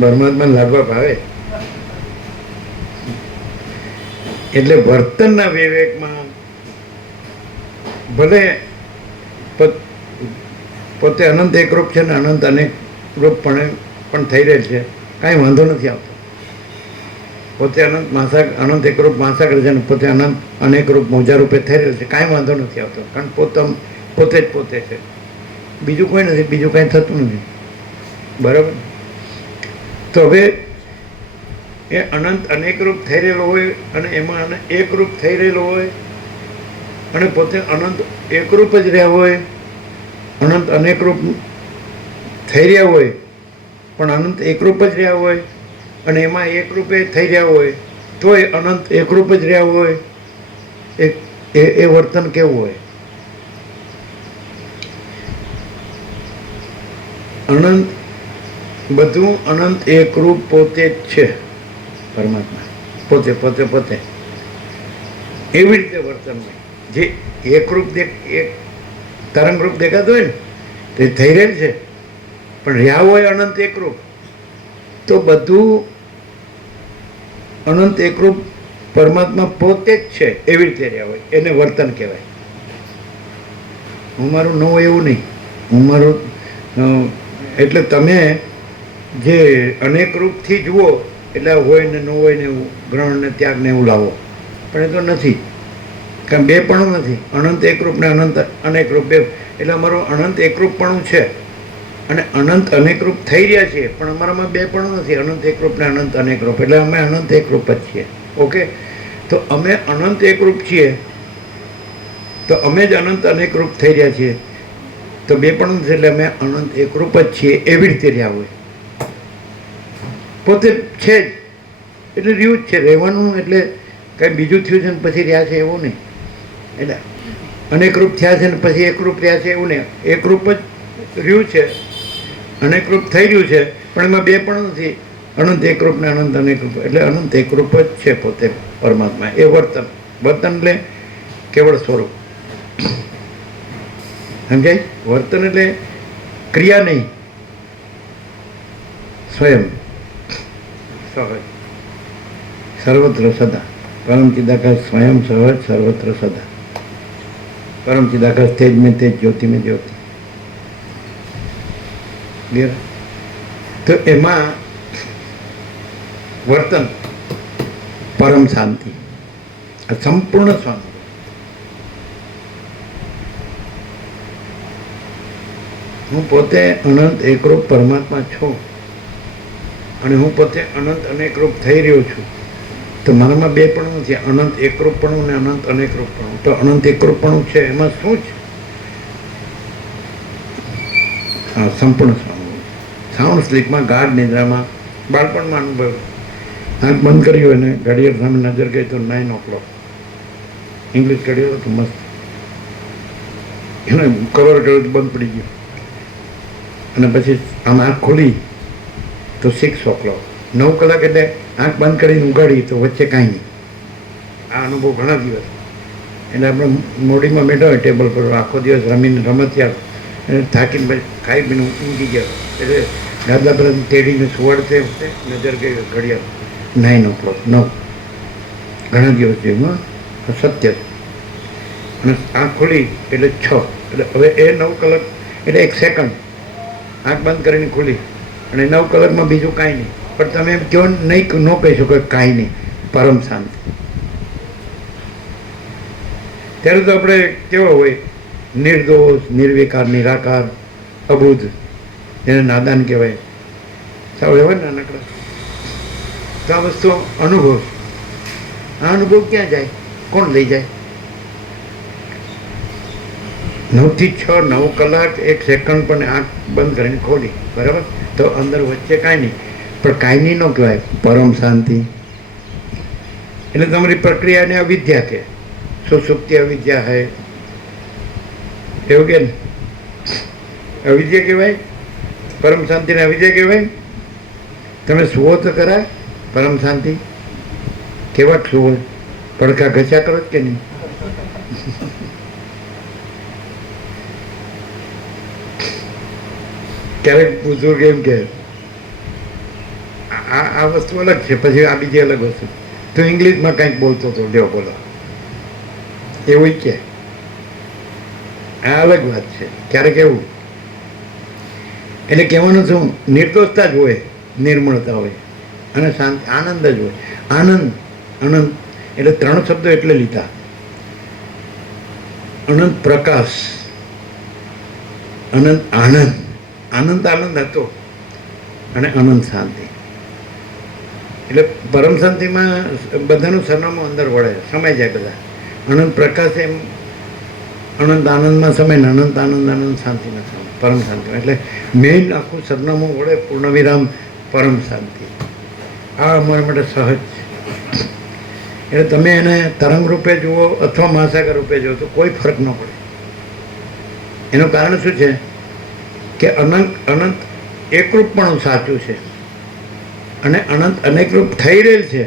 પરમાત્મા લાડવા ભાવે. એટલે વર્તનના વિવેકમાં ભલે પોતે અનંત એકરૂપ છે ને અનંત અનેક રૂપપણે પણ થઈ રહેલ છે, કાંઈ વાંધો નથી આવતો. પોતે અનંત એકરૂપ માસાકર છે ને પોતે અનંત અનેક રૂપ મોજા રૂપે થઈ રહેલ છે, કાંઈ વાંધો નથી આવતો. કારણ પોતે જ પોતે છે, બીજું કોઈ નથી, બીજું કાંઈ થતું નથી. બરાબર. તો હવે એ અનંત અનેકરૂપ થઈ રહેલો હોય અને એમાં એકરૂપ થઈ રહેલો હોય અને પોતે અનંત એકરૂપ જ રહ્યા હોય, અનંત અનેકરૂપ થઈ રહ્યા હોય પણ અનંત એકરૂપ જ રહ્યા હોય અને એમાં એકરૂપે થઈ રહ્યા હોય તોય અનંત એકરૂપ જ રહ્યા હોય, એ વર્તન કેવું હોય? અનંત બધું અનંત એકરૂપ પોતે જ છે પરમાત્મા, પોતે પોતે પોતે એવી રીતે વર્તન હોય. જે એકરૂપ એક તરંગરૂપ દેખાતું હોય ને તે થઈ રહેલ છે પણ રહ્યા હોય અનંત એકરૂપ, તો બધું અનંત એકરૂપ પરમાત્મા પોતે જ છે એવી રીતે રહ્યા હોય, એને વર્તન કહેવાય. હું મારું ન હોય એવું નહીં, હું મારું એટલે તમે જે અનેક રૂપથી જુઓ એટલે હોય ને ન હોય ને એવું ગ્રહણ ને ત્યાગ ને એવું લાવો, પણ એ તો નથી. કારણ બે પણ નથી, અનંત એકરૂપ ને અનંત અનેક રૂપ બે. એટલે અમારું અનંત એકરૂપપણું છે અને અનંત અનેકરૂપ થઈ રહ્યા છીએ, પણ અમારામાં બે પણ નથી, અનંત એકરૂપ ને અનંત અનેકરૂપ. એટલે અમે અનંત એકરૂપ જ છીએ. ઓકે, તો અમે અનંત એકરૂપ છીએ તો અમે જ અનંત અનેકરૂપ થઈ રહ્યા છીએ, તો બે પણ નથી. એટલે અમે અનંત એકરૂપ જ છીએ એવી રીતે રહ્યા હોય. પોતે છે જ એટલે રહ્યું જ છે, રહેવાનું એટલે કંઈ બીજું થયું છે ને પછી રહ્યા છે એવું નહીં. એટલે અનેકરૂપ થયા છે ને પછી એકરૂપ રહ્યા છે એવું નહીં, એકરૂપ જ રહ્યું છે, અનેકરૂપ થઈ રહ્યું છે પણ એમાં બે પણ નથી, અનંત એકરૂપ ને અનંત અનેકરૂપ. એટલે અનંત એકરૂપ જ છે પોતે પરમાત્મા. એ વર્તન એટલે કેવળ સ્વરૂપ. સમજાય? વર્તન એટલે ક્રિયા નહીં, સ્વયં સહજ સર્વત્ર સદા. પરમ ચિદાકાશ સ્વયં સહજ સર્વત્ર સદા. પરમ ચિદાકાશ તેજ મેં તેજ, જ્યોતિ મેં જ્યોતિ. તો એમાં વર્તન પરમ શાંતિ, સંપૂર્ણ શાંતિ. હું પોતે અનંત એકરૂપ પરમાત્મા છું અને હું પોતે અનંત અનેકરૂપ થઈ રહ્યો છું, તો મારામાં બે પણ નથી, અનંત એકરૂપપણું ને અનંત અનેકરૂપપણું. તો અનંત એકરૂપપણું છે એમાં શું છે? હા, સંપૂર્ણ સાઉન્ડ સ્લીપમાં, ગાઢ નિદ્રામાં, બાળપણમાં અનુભવ. આંખ બંધ કરી હોય ને ઘડિયાળ સામે નજર ગઈ તો 9 o'clock. ઇંગ્લિશ ઘડિયાળ તો મસ્ત, એને કવર કર્યું તો બંધ પડી ગયું અને પછી આમ આંખ ખોલી તો 6 o'clock. 9 કલાક એટલે આંખ બંધ કરીને ઉગાડી તો વચ્ચે કાંઈ નહીં. આ અનુભવ ઘણા દિવસ. એટલે આપણે મોડીમાં બેઠા હોય ટેબલ પર, આખો દિવસ રમીને રમત્યા અને થાકીને પછી ખાઈ પીને ઊંઘી ગયા, એટલે ગાદલા પર તેડીને સુવાડતે વખતે નજર ગઈ ઘડિયાળ 9 o'clock. 9 ઘણા દિવસ જેવું સત્ય છે. અને આંખ ખોલી એટલે 6. એટલે હવે એ 9 કલાક એટલે 1 સેકન્ડ આંખ બંધ કરીને ખુલી અને 9 કલાકમાં બીજું કાંઈ નહીં. પણ તમે એમ કહો નહીં, ન કહી શકો કાંઈ નહીં, પરમ શાંતિ. ત્યારે તો આપણે કેવા હોય? નિર્દોષ, નિર્વિકાર, નિરાકાર, અબુધ. એને નાદાન કહેવાય, સાવ એવા નાનકડા. તો આ વસ્તુ અનુભવ છે. આ અનુભવ ક્યાં જાય? કોણ લઈ જાય? 9 થી 6 9 કલાક 1 સેકન્ડ પણ આંખ બંધ કરીને ખોલી, બરાબર? તો અંદર વચ્ચે કાંઈ નહીં, પણ કાંઈ નહીં ન કહેવાય, પરમ શાંતિ. એટલે તમારી પ્રક્રિયાને અવિદ્યા કે સુસુપ્તિ અવિદ્યા હૈ, એવું કે ને? અવિદ્યા કહેવાય, પરમ શાંતિને અવિદ્યા કહેવાય. તમે સુવો તો ખરા પરમ શાંતિ? કેવા સુવો? પડખા ઘસ્યા કરો જ કે નહીં? ક્યારેક બુઝુર્ગ એમ કે આ વસ્તુ અલગ છે, પછી આ બીજી અલગ વસ્તુ. તો ઇંગ્લિશમાં કંઈક બોલતો હતો, લ્યો બોલો, એવું કે આ અલગ વાત છે. ક્યારેક એવું, એટલે કહેવાનું શું, નિર્દોષતા જ હોય, નિર્મળતા હોય અને શાંતિ, આનંદ જ હોય. આનંદ, અનંત એટલે 3 શબ્દો એટલે લીધા. અનંત પ્રકાશ, અનંત આનંદ. આનંદ આનંદ હતો અને અનંત શાંતિ. એટલે પરમ શાંતિમાં બધાનું સરનામું અંદર વળે, સમાઈ જાય બધા. અનંત પ્રકાશ એમ અનંત આનંદમાં સમય ને અનંત આનંદ આનંદ શાંતિમાં સમય, પરમ શાંતિમાં. એટલે મેઇન આખું સરનામું વળે પૂર્ણ વિરામ પરમ શાંતિ. આ અમારા માટે સહજ છે. એટલે તમે એને તરંગ રૂપે જુઓ અથવા મહાસાગર રૂપે જુઓ તો કોઈ ફરક ન પડે. એનું કારણ શું છે કે અનંત એકરૂપપણું સાચું છે અને અનંત અનેકરૂપ થઈ રહેલ છે,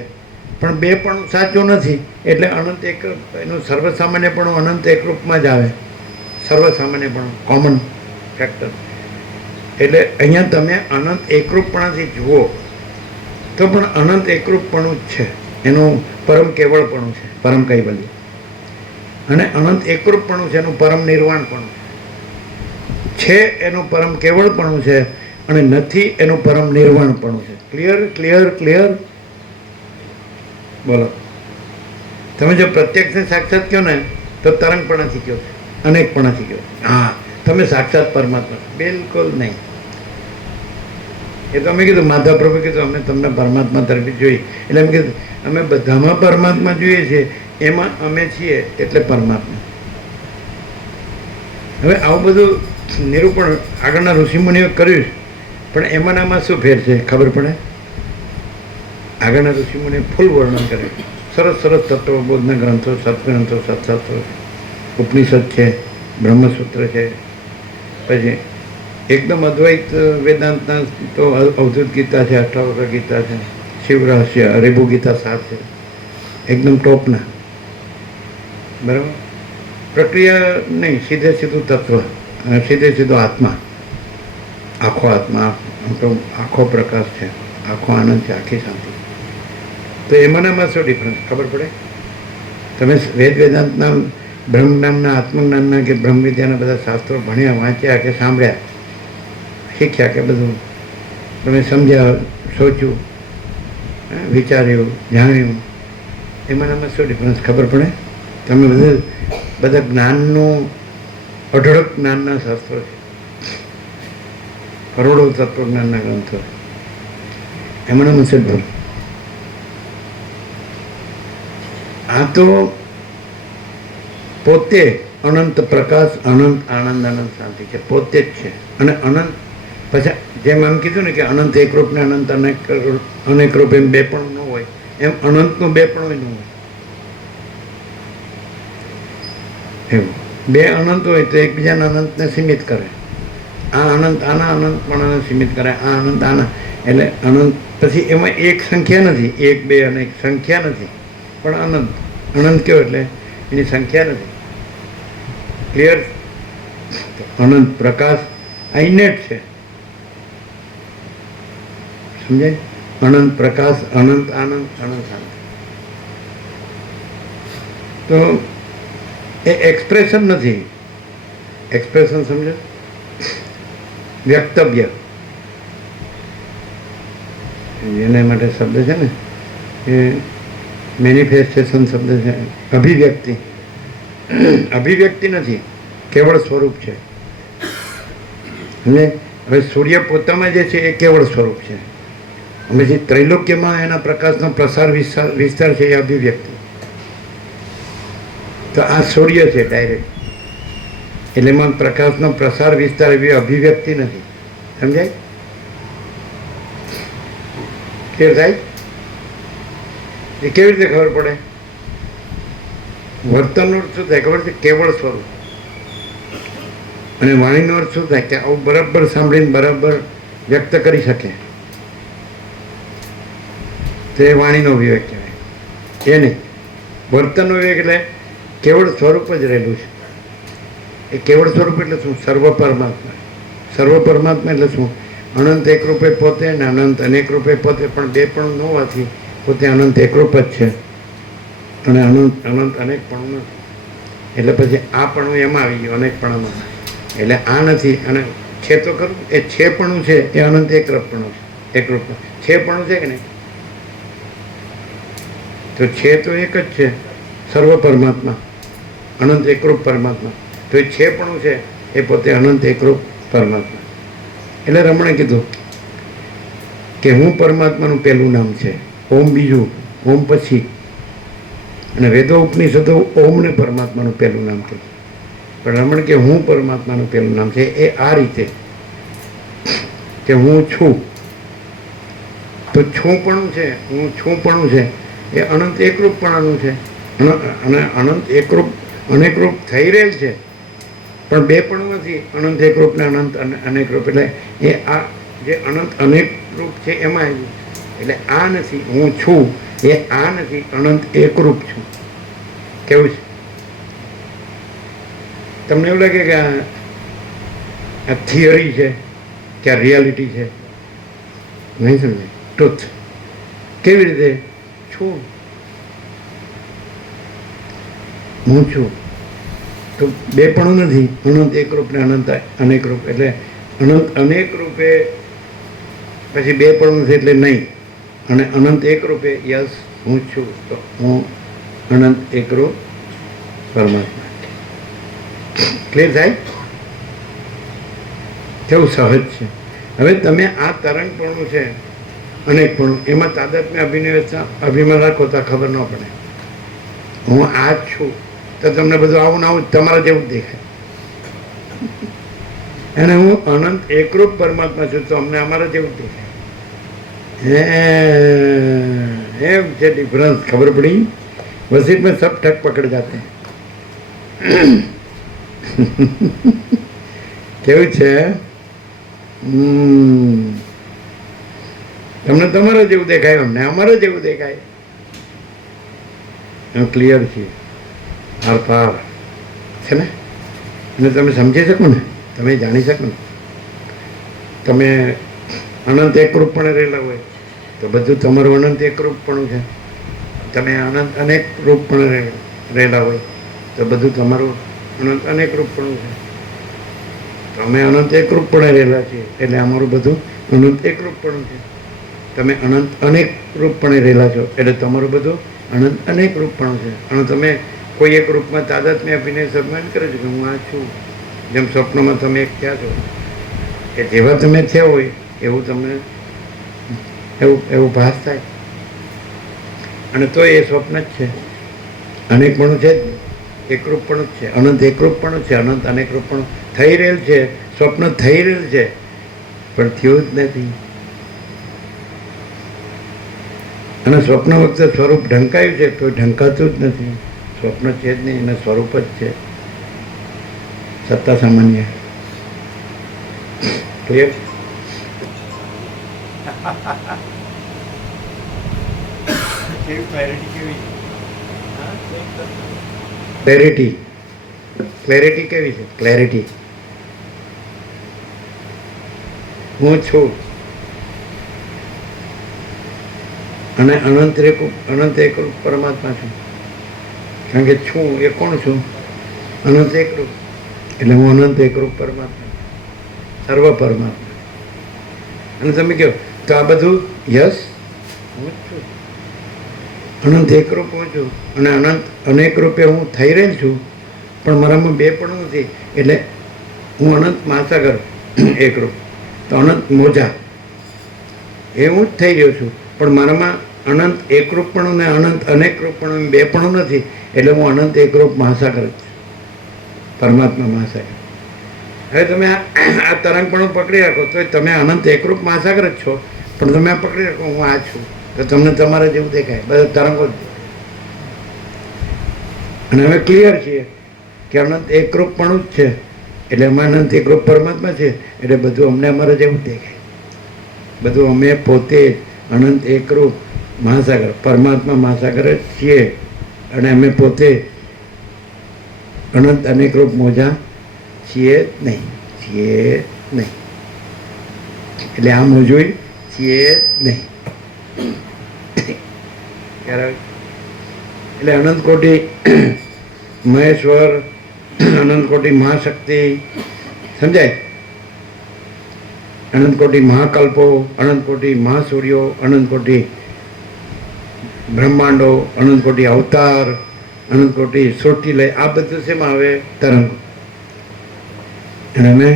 પણ બે પણ સાચું નથી. એટલે અનંત એકરૂપ, એનું સર્વસામાન્યપણું અનંત એકરૂપમાં જ આવે, સર્વસામાન્યપણું, કોમન ફેક્ટર. એટલે અહીંયા તમે અનંત એકરૂપપણાથી જુઓ તો પણ અનંત એકરૂપપણું જ છે, એનું પરમ કેવળપણું છે, પરમ કૈવલ્ય. અને અનંત એકરૂપપણું છે, એનું પરમ નિર્વાણપણું છે, એનું પરમ કેવળપણું છે, અને નથી એનું પરમ નિર્વાણપણું છે. Clear clear clear? બોલો. તમે જો પ્રત્યક્ષને સાક્ષાત કહો ને તો તરંગપણાથી કહો, અનેકપણાથી કહો. હા, તમે સાક્ષાત પરમાત્મા? બિલકુલ નહીં. એ તો અમે કીધું, માધવ પ્રભુ કીધું અમે તમને પરમાત્મા તરફી જોઈ, એટલે એમ કીધું અમે બધામાં પરમાત્મા જોઈએ છીએ, એમાં અમે છીએ એટલે પરમાત્મા. હવે આવું બધું નિરૂપણ આગળના ઋષિમુનિઓ કર્યું, પણ એમાંનામાં શું ફેર છે ખબર પડે? આગળના ઋષિમુનિએ ફૂલ વર્ણન કર્યું, સરસ સરસ તત્વબોધના ગ્રંથો, સત્ગ્રંથો, સત્શાસ્ત્રો, ઉપનિષદ છે, બ્રહ્મસૂત્ર છે, પછી એકદમ અદ્વૈત વેદાંતના તો અવધૂત ગીતા છે, અષ્ટાવક્ર ગીતા છે, શિવ રહસ્ય, હરિભુ ગીતા 7 છે, એકદમ ટોપના. બરાબર? પ્રક્રિયા નહીં, સીધે સીધું તત્વ, સીધે સીધો આત્મા, આખો આત્મા, તો આખો પ્રકાશ છે, આખો આનંદ છે, આખી શાંતિ. તો એમાંનામાં શું ડિફરન્સ ખબર પડે? તમે વેદાંતના, બ્રહ્મ જ્ઞાનના, આત્મજ્ઞાનના કે બ્રહ્મ વિદ્યાના બધા શાસ્ત્રો ભણ્યા, વાંચ્યા કે સાંભળ્યા, શીખ્યા કે બધું તમે સમજ્યા, સોચ્યું, વિચાર્યું, જાણ્યું, એમાંનામાં શું ડિફરન્સ ખબર પડે? તમે બધા જ્ઞાનનું, અઢળક જ્ઞાનના શાસ્ત્રો છે, કરોડો તત્વજ્ઞાનના ગ્રંથો, એમાંનામાં શું ભૂલ? આ તો પોતે અનંત પ્રકાશ, અનંત આનંદ, અનંત શાંતિ છે, પોતે જ છે. અને અનંત પછી જેમ આમ કીધું ને કે અનંત એકરૂપ ને અનંત અનેકરૂપ, એમ બે પણ ન હોય, એમ અનંતનું બે પણ ન હોય. એવું બે અનંત હોય તો એકબીજાના અનંતને સીમિત કરે. આ અનંત આના અનંતપણાને સીમિત કરે, આ અનંત આના. એટલે અનંત પછી એમાં એક સંખ્યા નથી, 1 2 અને સંખ્યા નથી, પણ અનંત. અનંત કયો એટલે એની સંખ્યા નથી. ક્લિયર? અનંત પ્રકાશ આ ઇનેટ છે, સમજાય? અનંત પ્રકાશ, અનંત આનંદ, અનંત શાંતિ. તો એ એક્સપ્રેશન નથી, એક્સપ્રેશન સમજો, વ્યક્તવ્ય એના માટે શબ્દ છે ને, એ મેનિફેસ્ટેશન શબ્દ છે. અભિવ્યક્તિ, અભિવ્યક્તિ નથી, કેવળ સ્વરૂપ છે. એટલે હવે સૂર્ય પોતામાં જે છે એ કેવળ સ્વરૂપ છે. અમે જે ત્રૈલોક્યમાં એના પ્રકાશનો પ્રસાર વિસ્તાર છે એ અભિવ્યક્તિ. તો આ સૂર્ય છે ડાયરેક્ટ, એટલે એમાં પ્રકાશનો પ્રસાર વિસ્તાર એવી અભિવ્યક્તિ નથી. સમજાય? ક્લિયર થાય? એ કેવી રીતે ખબર પડે? વર્તનનો અર્થ શું થાય ખબર છે? કેવળ સ્વરૂપ. અને વાણીનો અર્થ શું થાય કે આવું બરાબર સાંભળીને બરાબર વ્યક્ત કરી શકે, તે વાણીનો વિવેક કહેવાય. એ નહીં, વર્તનનો વિવેક એટલે કેવળ સ્વરૂપ જ રહેલું છે. એ કેવળ સ્વરૂપ એટલે શું? સર્વ પરમાત્મા. સર્વ પરમાત્મા એટલે શું? અનંત એક રૂપે પોતે ને અનંત અનેક રૂપે પોતે, પણ બે પણ ન હોવાથી પોતે અનંત એકરૂપ જ છે અને અનંત અનેક પણ નથી. એટલે પછી આ પણ એમાં આવી ગયું, અનેક પણ એટલે આ નથી. અને છે તો ખરું, એ છે પણ છે એ અનંત એકરૂપપણું છે. એકરૂપ છે પણ છે કે નહીં? તો છે તો એક જ છે, સર્વ પરમાત્મા, અનંત એકરૂપ પરમાત્મા. તો એ છે પણ છે એ પોતે અનંત એકરૂપ પરમાત્મા. એટલે રમણે કીધું કે હું પરમાત્માનું પહેલું નામ છે, ઓમ બીજું, ઓમ પછી. અને વેદો ઉપનિષદો ઓમને પરમાત્માનું પહેલું નામ કીધું. પણ રમણ કે હું પરમાત્માનું પહેલું નામ છે એ આ રીતે કે હું છું. તો છું પણ છે, હું છું પણ છે એ અનંત એકરૂપપણાનું છે. અને અનંત એકરૂપ અનેકરૂપ થઈ રહેલ છે, પણ બે પણ નથી. અનંત એકરૂપ ને અનંત અનેકરૂપ એટલે એ આ જે અનંત અનેક રૂપ છે એમાં આવ્યું. એટલે આ નથી હું છું, એ આ નથી, અનંત એકરૂપ છું. કેવું છે? તમને એવું લાગે કે આ થિયરી છે કે આ રિયાલિટી છે? નહીં સમજાય. ટ્રુથ કેવી રીતે? છું, હું છું. તો બે પણ નથી, અનંત એકરૂપ ને અનંત અનેક રૂપ. એટલે અનંત અનેક રૂપે પછી બે પણ નથી એટલે નહીં. અને અનંત એક રૂપે યસ હું છું. તો હું અનંત એકરૂપ પરમાત્મા. ક્લિયર થાય? કેવું સહજ છે. હવે તમે આ તરંગપણું છે અનેકપણું, એમાં તાદાત્મ્ય અભિમાન રાખો તો ખબર ન પડે. હું આ જ છું તો તમને બધું આવું ને આવું તમારા જેવું જ દેખાય. અને હું અનંત એકરૂપ પરમાત્મા છું તો અમને અમારા જેવું જ દેખાય. એમ છે ડિફરન્સ. ખબર પડી? वसीत में सब ठग पकड़ जाते हैं. કેવું છે? તમને તમારા જેવું દેખાય, અમને અમારા જેવું દેખાય. ક્લિયર છે, આર પાર છે ને. અને તમે સમજી શકો ને, તમે જાણી શકો ને. તમે અનંત એકરૂપ પણ રહેલા હોય તો બધું તમારું અનંત એકરૂપ પણ છે. તમે અનંત અનેક રૂપ પણ રહેલા હોય તો બધું તમારું અનંત અનેક રૂપ પણ છે. તમે અનંત એકરૂપ પણ રહેલા છીએ એટલે અમારું બધું અનંત એકરૂપ પણ છે. તમે અનંત અનેક રૂપ પણ રહેલા છો એટલે તમારું બધું અનંત અનેક રૂપ પણ છે. અને તમે કોઈ એક રૂપમાં તાદાત્મ્ય આપીને સન્માન કરે છે કે હું આ છું. જેમ સ્વપ્નમાં તમે એક થયા છો કે જેવા તમે થયા હોય એવું તમને એવું ભાસ થાય. અને તો એ સ્વપ્ન જ છે, અનેકપણું છે જ, એકરૂપપણું જ છે, અનંત એકરૂપપણું છે, અનંત અનેકરૂપપણું થઈ રહેલ છે. સ્વપ્ન થઈ રહેલ છે પણ થયું જ નથી. અને સ્વપ્ન વખતે સ્વરૂપ ઢંકાયું છે તો ઢંકાતું જ નથી. સ્વપ્ન છે જ નહીં, એના સ્વરૂપ જ છે, સત્તા સામાન્ય. ક્લિયર? કેવી ક્લેરિટી કેવી? ક્લેરિટી કેવી છે? ક્લેરિટી હું છું અને અનંત એકરૂપ પરમાત્મા છું. કારણ કે છું એ કોણ છું? અનંત એકરૂપ. એટલે હું અનંત એકરૂપ પરમાત્મા, સર્વ પરમાત્મા. અને તમે કહો તો આ બધું યસ હું જ છું, અનંત એકરૂપ હું છું. અને અનંત અનેક રૂપે હું થઈ રહેલ છું પણ મારામાં બે પણ નથી. એટલે હું અનંત મહાસાગર એકરૂપ. તો અનંત મોજા એ હું જ થઈ રહ્યો છું, પણ મારામાં અનંત એકરૂપપણું ને અનંત અનેકરૂપપણું એમ બે પણ નથી, એટલે હું અનંત એકરૂપ મહાસાગર જ છું, પરમાત્મા મહાસાગર. હવે તમે આ તરંગપણું પકડી રાખો તો તમે અનંત એકરૂપ મહાસાગર જ છો, પણ તમે આ પકડી રાખો હું આ છું, તો તમને તમારે જેવું દેખાય, બધા તરંગો જ દેખાય. અને હવે ક્લિયર છીએ કે અનંત એકરૂપપણું જ છે, એટલે અમે અનંત એકરૂપ પરમાત્મા છે, એટલે બધું અમને અમારે જેવું દેખાય. બધું અમે પોતે અનંત એકરૂપ મહાસાગર પરમાત્મા મહાસાગર જ છીએ, અને અમે પોતે અનંત અનેકરૂપ મોજા છીએ જ નહીં. એટલે આ મોજું છીએ જ નહીં. એટલે અનંત કોટી મહેશ્વર, અનંત કોટી મહાશક્તિ, સમજાય? અનંત કોટી મહાકલ્પો, અનંત કોટી મહાસૂર્યો, અનંત કોટી બ્રહ્માંડો, અનંત કોટી અવતાર, અનંત કોટી સૃષ્ટિ લય, આ બધું શેમાં આવે? તરંગ. અને અમે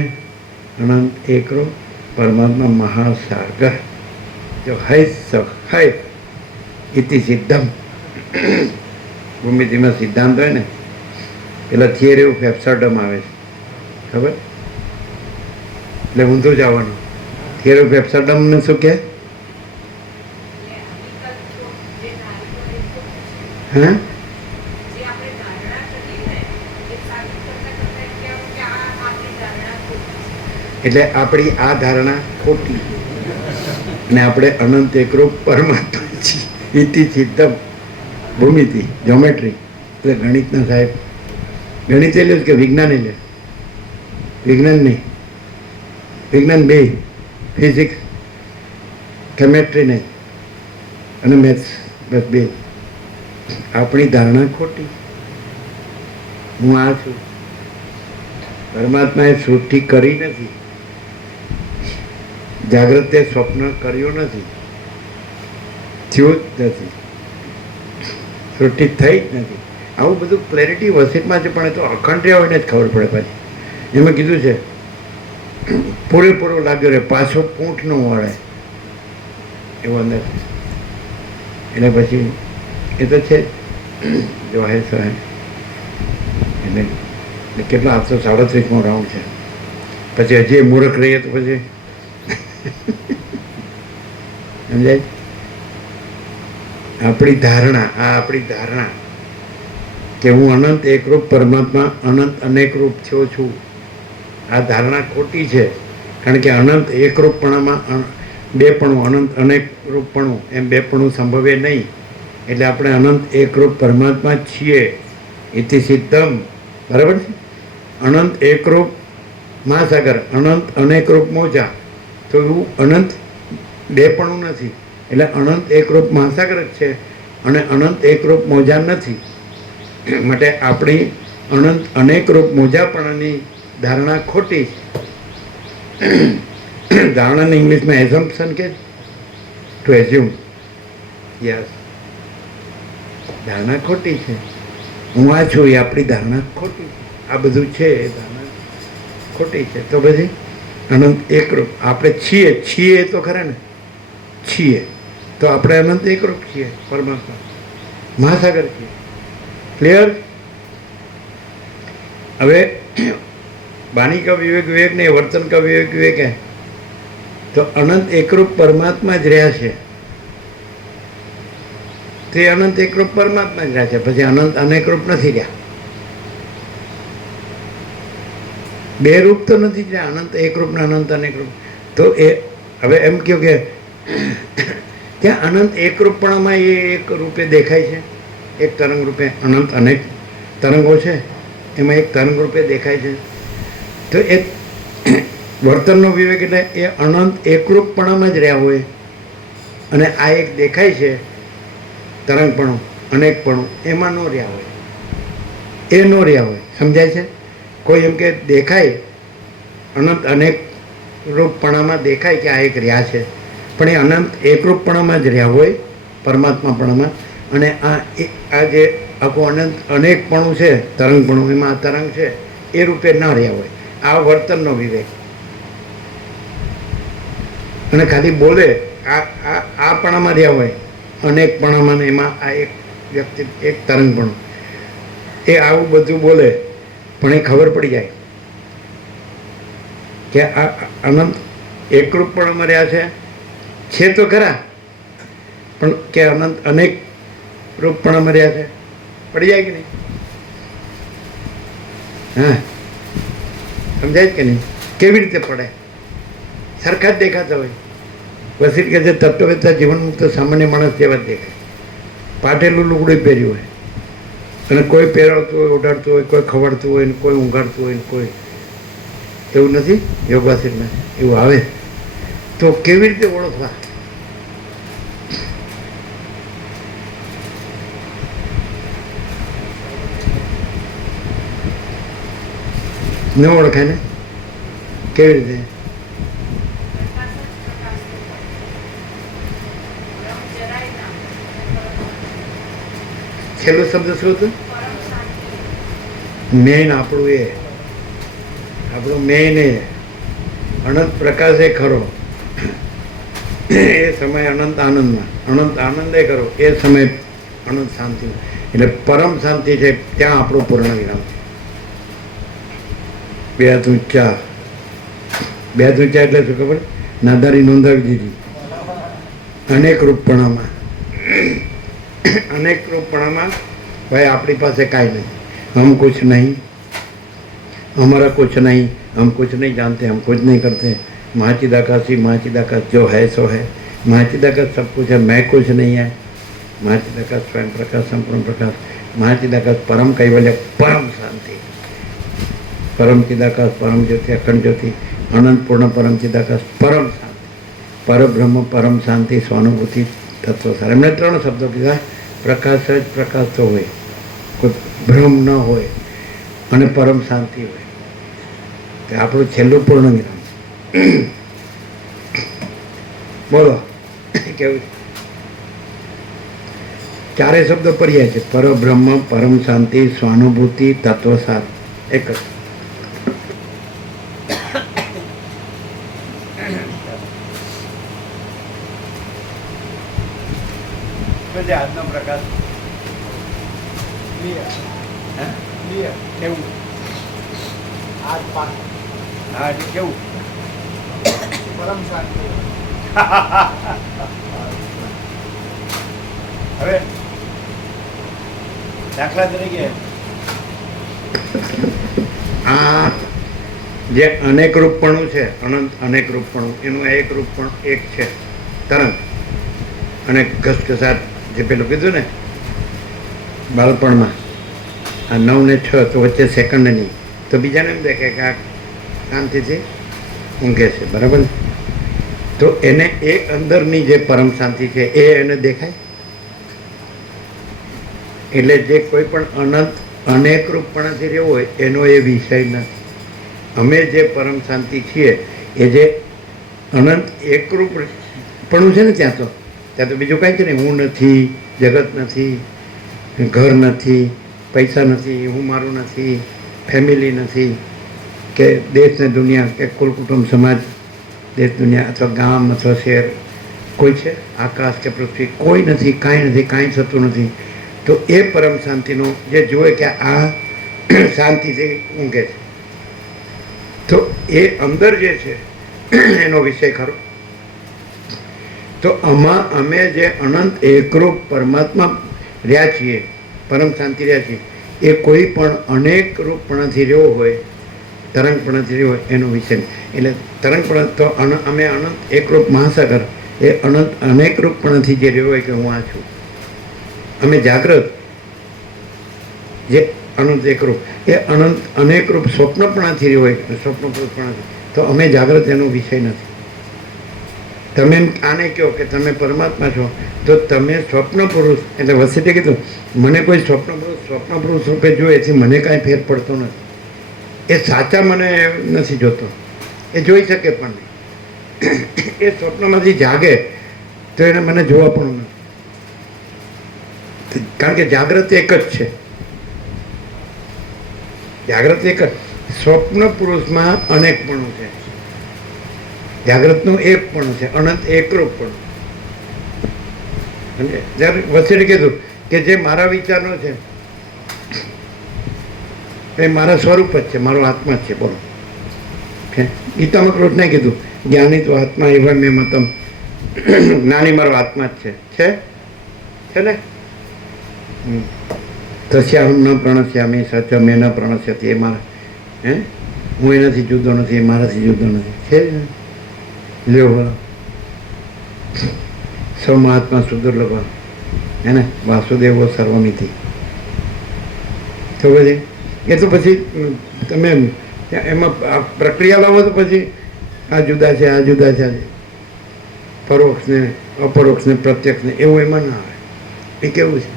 અનંત એકરૂપ પરમાત્મા મહાસાગર જો હૈ હૈ ઇતિ સિદ્ધમ. ભૂમિતિમાં સિદ્ધાંત હોય ને, પેલા થિયરી ઓફ એબ્સર્ડમ આવે છે, ખબર? એટલે ઊંધું જવાનું. થિયરી ઓફ એબ્સર્ડમ ને શું કહે? હા, એટલે આપણી આ ધારણા ખોટી, અને આપણે અનંત એકરૂપ પરમાત્મા છીએ. ઇતિ સિદ્ધમ. ભૂમિતિ જ્યોમેટ્રી એટલે ગણિતના સાહેબ. ગણિત એ લે કે વિજ્ઞાન એ લે? વિજ્ઞાન નહીં, વિજ્ઞાન બે, ફિઝિક્સ કેમેસ્ટ્રી નહીં અને મેથ્સ, બસ બે. આપણી ધારણા ખોટી. હું આ છું. પરમાત્માએ સૃષ્ટિ કરી નથી, જાગ્રતે સ્વપ્ન કર્યું નથી, થયું જ નથી, સૃષ્ટિ થઈ જ નથી. આવું બધું ક્લેરિટી વસીતમાં છે, પણ એ તો અખંડ રહ્યા હોય ને જ ખબર પડે. પાછી એમાં કીધું છે પૂરેપૂરો લાગ્યો રે પાછો પૂંઠ ન વળે એવો અંદર. એટલે પછી એ તો છે જો હે સો હે. એટલે કેટલા 837મો રાઉન્ડ છે. પછી હજી મૂર્ખ રહીએ તો પછી સમજાય? આપણી ધારણા, આ આપણી ધારણા કે હું અનંત એકરૂપ પરમાત્મા અનંત અનેકરૂપ થયો છું, આ ધારણા ખોટી છે. કારણ કે અનંત એકરૂપપણામાં બેપણું, અનંત અનેકરૂપપણું એમ બેપણું સંભવે નહીં. એટલે આપણે અનંત એકરૂપ પરમાત્મા છીએ. ઇતિ સિદ્ધમ. બરાબર છે? અનંત એકરૂપ મહાસાગર, અનંત અનેકરૂપ મોજા. તો એવું અનંત બેપણું નથી, એટલે અનંત એકરૂપ મહાસાગર જ છે અને અનંત એકરૂપ મોજા નથી. માટે આપણી અનંત અનેકરૂપ મોજાપણાની ધારણા ખોટી. ધારણાને ઇંગ્લિશમાં એઝમ્પશન કે ટુ એઝ્યુમ. યસ, ધારણા ખોટી છે. હું આ છું એ આપણી ધારણા ખોટી છે. આ બધું છે એ ધારણા ખોટી છે. તો પછી અનંત એકરૂપ આપણે છીએ તો ખરા ને? છીએ તો આપણે અનંત એકરૂપ છીએ, પરમાત્મા મહાસાગર છીએ. ક્લિયર? હવે વાણી કા વિવેક વિવેક ને વર્તન કા વિવેક વિવેક હે તો અનંત એકરૂપ પરમાત્મા જ રહ્યા છે. તે અનંત એકરૂપ પરમાત્મા જ રહ્યા છે, પછી અનંત અનેકરૂપ નથી રહ્યા. બે રૂપ તો નથી જ રહ્યા, અનંત એકરૂપ ને અનંત અનેકરૂપ. તો એ હવે એમ કહ્યું કે ત્યાં અનંત એકરૂપપણામાં એ એક રૂપે દેખાય છે, એક તરંગ રૂપે. અનંત અનેક તરંગો છે એમાં એક તરંગ રૂપે દેખાય છે. તો એ વર્તનનો વિવેક એટલે એ અનંત એકરૂપપણામાં જ રહ્યા હોય, અને આ એક દેખાય છે તરંગપણું, અનેકપણું, એમાં ન રહ્યા હોય, એ ન રહ્યા હોય. સમજાય છે? કોઈ એમ કે દેખાય અનંત અનેક રૂપપણામાં દેખાય કે આ એક રહ્યા છે, પણ એ અનંત એકરૂપપણામાં જ રહ્યા હોય, પરમાત્માપણામાં. અને આ જે આખું અનંત અનેકપણું છે, તરંગપણું, એમાં આ તરંગ છે એ રૂપે ન રહ્યા હોય. આ વર્તનનો વિવેક. અને ખાલી બોલે આ પણામાં રહ્યા હોય અનેક પણામાં ને એમાં આ એક વ્યક્તિ એક તરંગપણું એ આવું બધું બોલે પણ એ ખબર પડી જાય કે આ અનંત એકરૂપપણામાં રહ્યા છે તો ખરા, પણ કે અનંત અનેક રૂપપણામાં રહ્યા છે પડી જાય કે નહીં? હા, સમજાય કે નહીં? કેવી રીતે પડે? સરખા જ દેખાતા હોય. વસીટ કે જે તત્વવેત્તા જીવન મુક્ત સામાન્ય માણસ જેવા જ દેખાય. પાટેલું લુગડું પહેર્યું હોય અને કોઈ પહેરાવતું હોય, ઓઢાડતું હોય, કોઈ ખવડાવતું હોય ને કોઈ ઊંઘાડતું હોય ને કોઈ એવું નથી. યોગવાસીમાં એવું આવે તો કેવી રીતે ઓળખવા? ન ઓળખાય ને કેવી રીતે? છેલ્લો શબ્દ શું હતું? મેન આપણું એ આપણું મેન એ અનંત પ્રકાશ એ ખરો એ સમય અનંત આનંદમાં, અનંત આનંદ એ ખરો એ સમય અનંત શાંતિ. એટલે પરમ શાંતિ છે ત્યાં આપણું પૂર્ણ વિરામ છે. બે હાથ ઊંચા એટલે શું ખબર? નાદારી નોંધાવી દીધી. અનેક રૂપપણામાં ભાઈ આપણી પાસે કાંઈ નહીં. હમ કુછ નહીં, हमारा कुछ नहीं, हम कुछ नहीं जानते, हम कुछ नहीं करते. महाचिदाकाशी महाचिदाकाश जो है सो है. महाचिदाकाश सब कुछ है, मैं कुछ नहीं है. महाचिदाकाश स्वयं प्रकाश, संपूर्ण प्रकाश. महाचिदाकाश परम कैवल्य, परम शांति. परम चिदाकाश, परम ज्योति, अखंड ज्योति, अनंत पूर्ण परम चिदाकाश, परम शांति. परब्रह्म, परम शांति, स्वानुभूति, तत्व सार. એમને 3 શબ્દો કીધા. પ્રકાશ જ પ્રકાશ તો હોય, કોઈ ભ્રમ ન હોય અને પરમ શાંતિ હોય. તે આપણું છેલ્લું પૂર્ણ વિરામ. બોલો કેવું? 4 શબ્દો પર્યાય છે. પરબ્રહ્મ, પરમ શાંતિ, સ્વાનુભૂતિ, તત્વસાર. એક જ. આજનો પ્રકાશ કેવું? આજ પાક હા, એટલે કેવું? પરમ શાંતિ. હવે દાખલા તરીકે આ જે અનેક રૂપપણું છે, અનંત અનેક રૂપપણું, એનું એક રૂપપણ એક છે તરંગ. અને ઘસઘસાટ જે પેલું કીધું ને બાળપણમાં, આ 9 ને 6 તો વચ્ચે સેકન્ડ નહીં, તો બીજાને એમ દેખાય કે આ શાંતિથી ઊંઘે છે, બરાબર? તો એને એ અંદરની જે પરમ શાંતિ છે એ એને દેખાય. એટલે જે કોઈ પણ અનંત અનેક રૂપપણાથી રહેવો હોય એનો એ વિષય નથી. અમે જે પરમ શાંતિ છીએ એ જે અનંત એકરૂપપણું છે ને, ત્યાં તો બીજું કાંઈ છે નહીં. હું નથી, જગત નથી, ઘર નથી, પૈસા નથી, હું મારું નથી, ફેમિલી નથી, કે દેશ ને દુનિયા, કે કુલ કુટુંબ સમાજ, દેશ દુનિયા અથવા ગામ અથવા શહેર કોઈ છે? આકાશ કે પૃથ્વી કોઈ નથી, કાંઈ નથી, કાંઈ થતું નથી. તો એ પરમ શાંતિનું જે જુએ કે આ શાંતિથી ઊંઘે છે, તો એ અંદર જે છે એનો વિષય ખરો. તો અમે જે અનંત એકરૂપ પરમાત્મા રહ્યા છીએ, પરમ શાંતિ રહ્યા છીએ, એ કોઈ પણ અનેક રૂપપણાથી રહ્યો હોય, તરંગપણાથી રહ્યો હોય એનો વિષય. એટલે તરંગપણા તો અમે અનંત એકરૂપ મહાસાગર, એ અનંત અનેક રૂપપણાથી જે રહ્યો હોય કે હું આ છું. અમે જાગ્રત જે અનંત એકરૂપ, એ અનંત અનેકરૂપ સ્વપ્નપણાથી રહ્યો હોય, સ્વપ્નપણાથી, તો અમે જાગ્રત એનો વિષય નથી. તમે આને કહો કે તમે પરમાત્મા છો, તો તમે સ્વપ્ન પુરુષ, એટલે વસીતે કીધું મને કોઈ સ્વપ્ન પુરુષ રૂપે જોઈએ એથી મને કાંઈ ફેર પડતો નથી. એ સાચા મને નથી જોતો, એ જોઈ શકે પણ નહીં. એ સ્વપ્નમાંથી જાગે તો એને મને જોવા પણ નથી, કારણ કે જાગ્રત એક જ છે. જાગ્રત એક જ. સ્વપ્ન પુરુષમાં અનેકપણું છે. જાગ્રતનું એક પણ છે, અનંત એકરૂપ પણ. અને જ્યારે વસીરે કીધું કે જે મારા વિચારનો છે એ મારા સ્વરૂપ જ છે, મારો આત્મા જ છે. બોલો, ગીતામાં કૃષ્ણે કીધું જ્ઞાની તો આત્મા એવા મેં મતમ, જ્ઞાની મારો આત્મા જ છે ને. તસ્યાહમ ન પ્રણશ્યામી સચ મેં ન પ્રણશ્યતી. એ મારા હું એનાથી જુદો નથી, એ મારાથી જુદો નથી. છે ને? લ્યો બોલો, સૌમાં સુદુર્લભ હે ને, વાસુદેવો સર્વમિતિ. તો પછી એ તો પછી તમે એમાં પ્રક્રિયા લાવો તો પછી આ જુદા છે, આ જુદા છે, પરોક્ષ ને અપરોક્ષ ને પ્રત્યક્ષ ને એવું એમાં ના આવે. એ કેવું છે?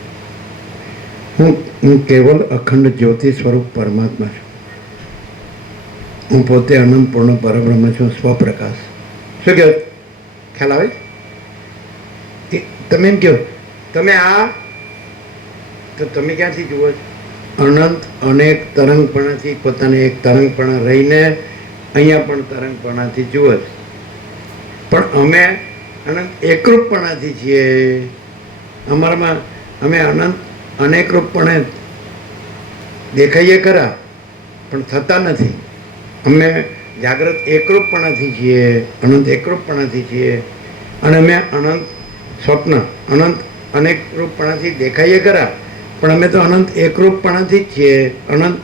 હું કેવલ અખંડ જ્યોતિ સ્વરૂપ પરમાત્મા છું. હું પોતે અનંત પૂર્ણ પરબ્રહ્મ છું, સ્વપ્રકાશ. શું કહો? ખ્યાલ આવે? તમે એમ કહો તમે આ, તો તમે ક્યાંથી જુઓ છો? અનંત અનેક તરંગપણાથી પોતાને એક તરંગપણા રહીને અહીંયા પણ તરંગપણાથી જુઓ છો. પણ અમે અનંત એકરૂપપણાથી છીએ. અમારામાં અમે અનંત અનેકરૂપપણે દેખાઈએ ખરા પણ થતા નથી. અમે જાગ્રત એકરૂપપણાથી છીએ, અનંત એકરૂપપણાથી છીએ. અને અમે અનંત સ્વપ્ન અનંત અનેકરૂપપણાથી દેખાઈએ ખરા પણ અમે તો અનંત એકરૂપપણાથી જ છીએ, અનંત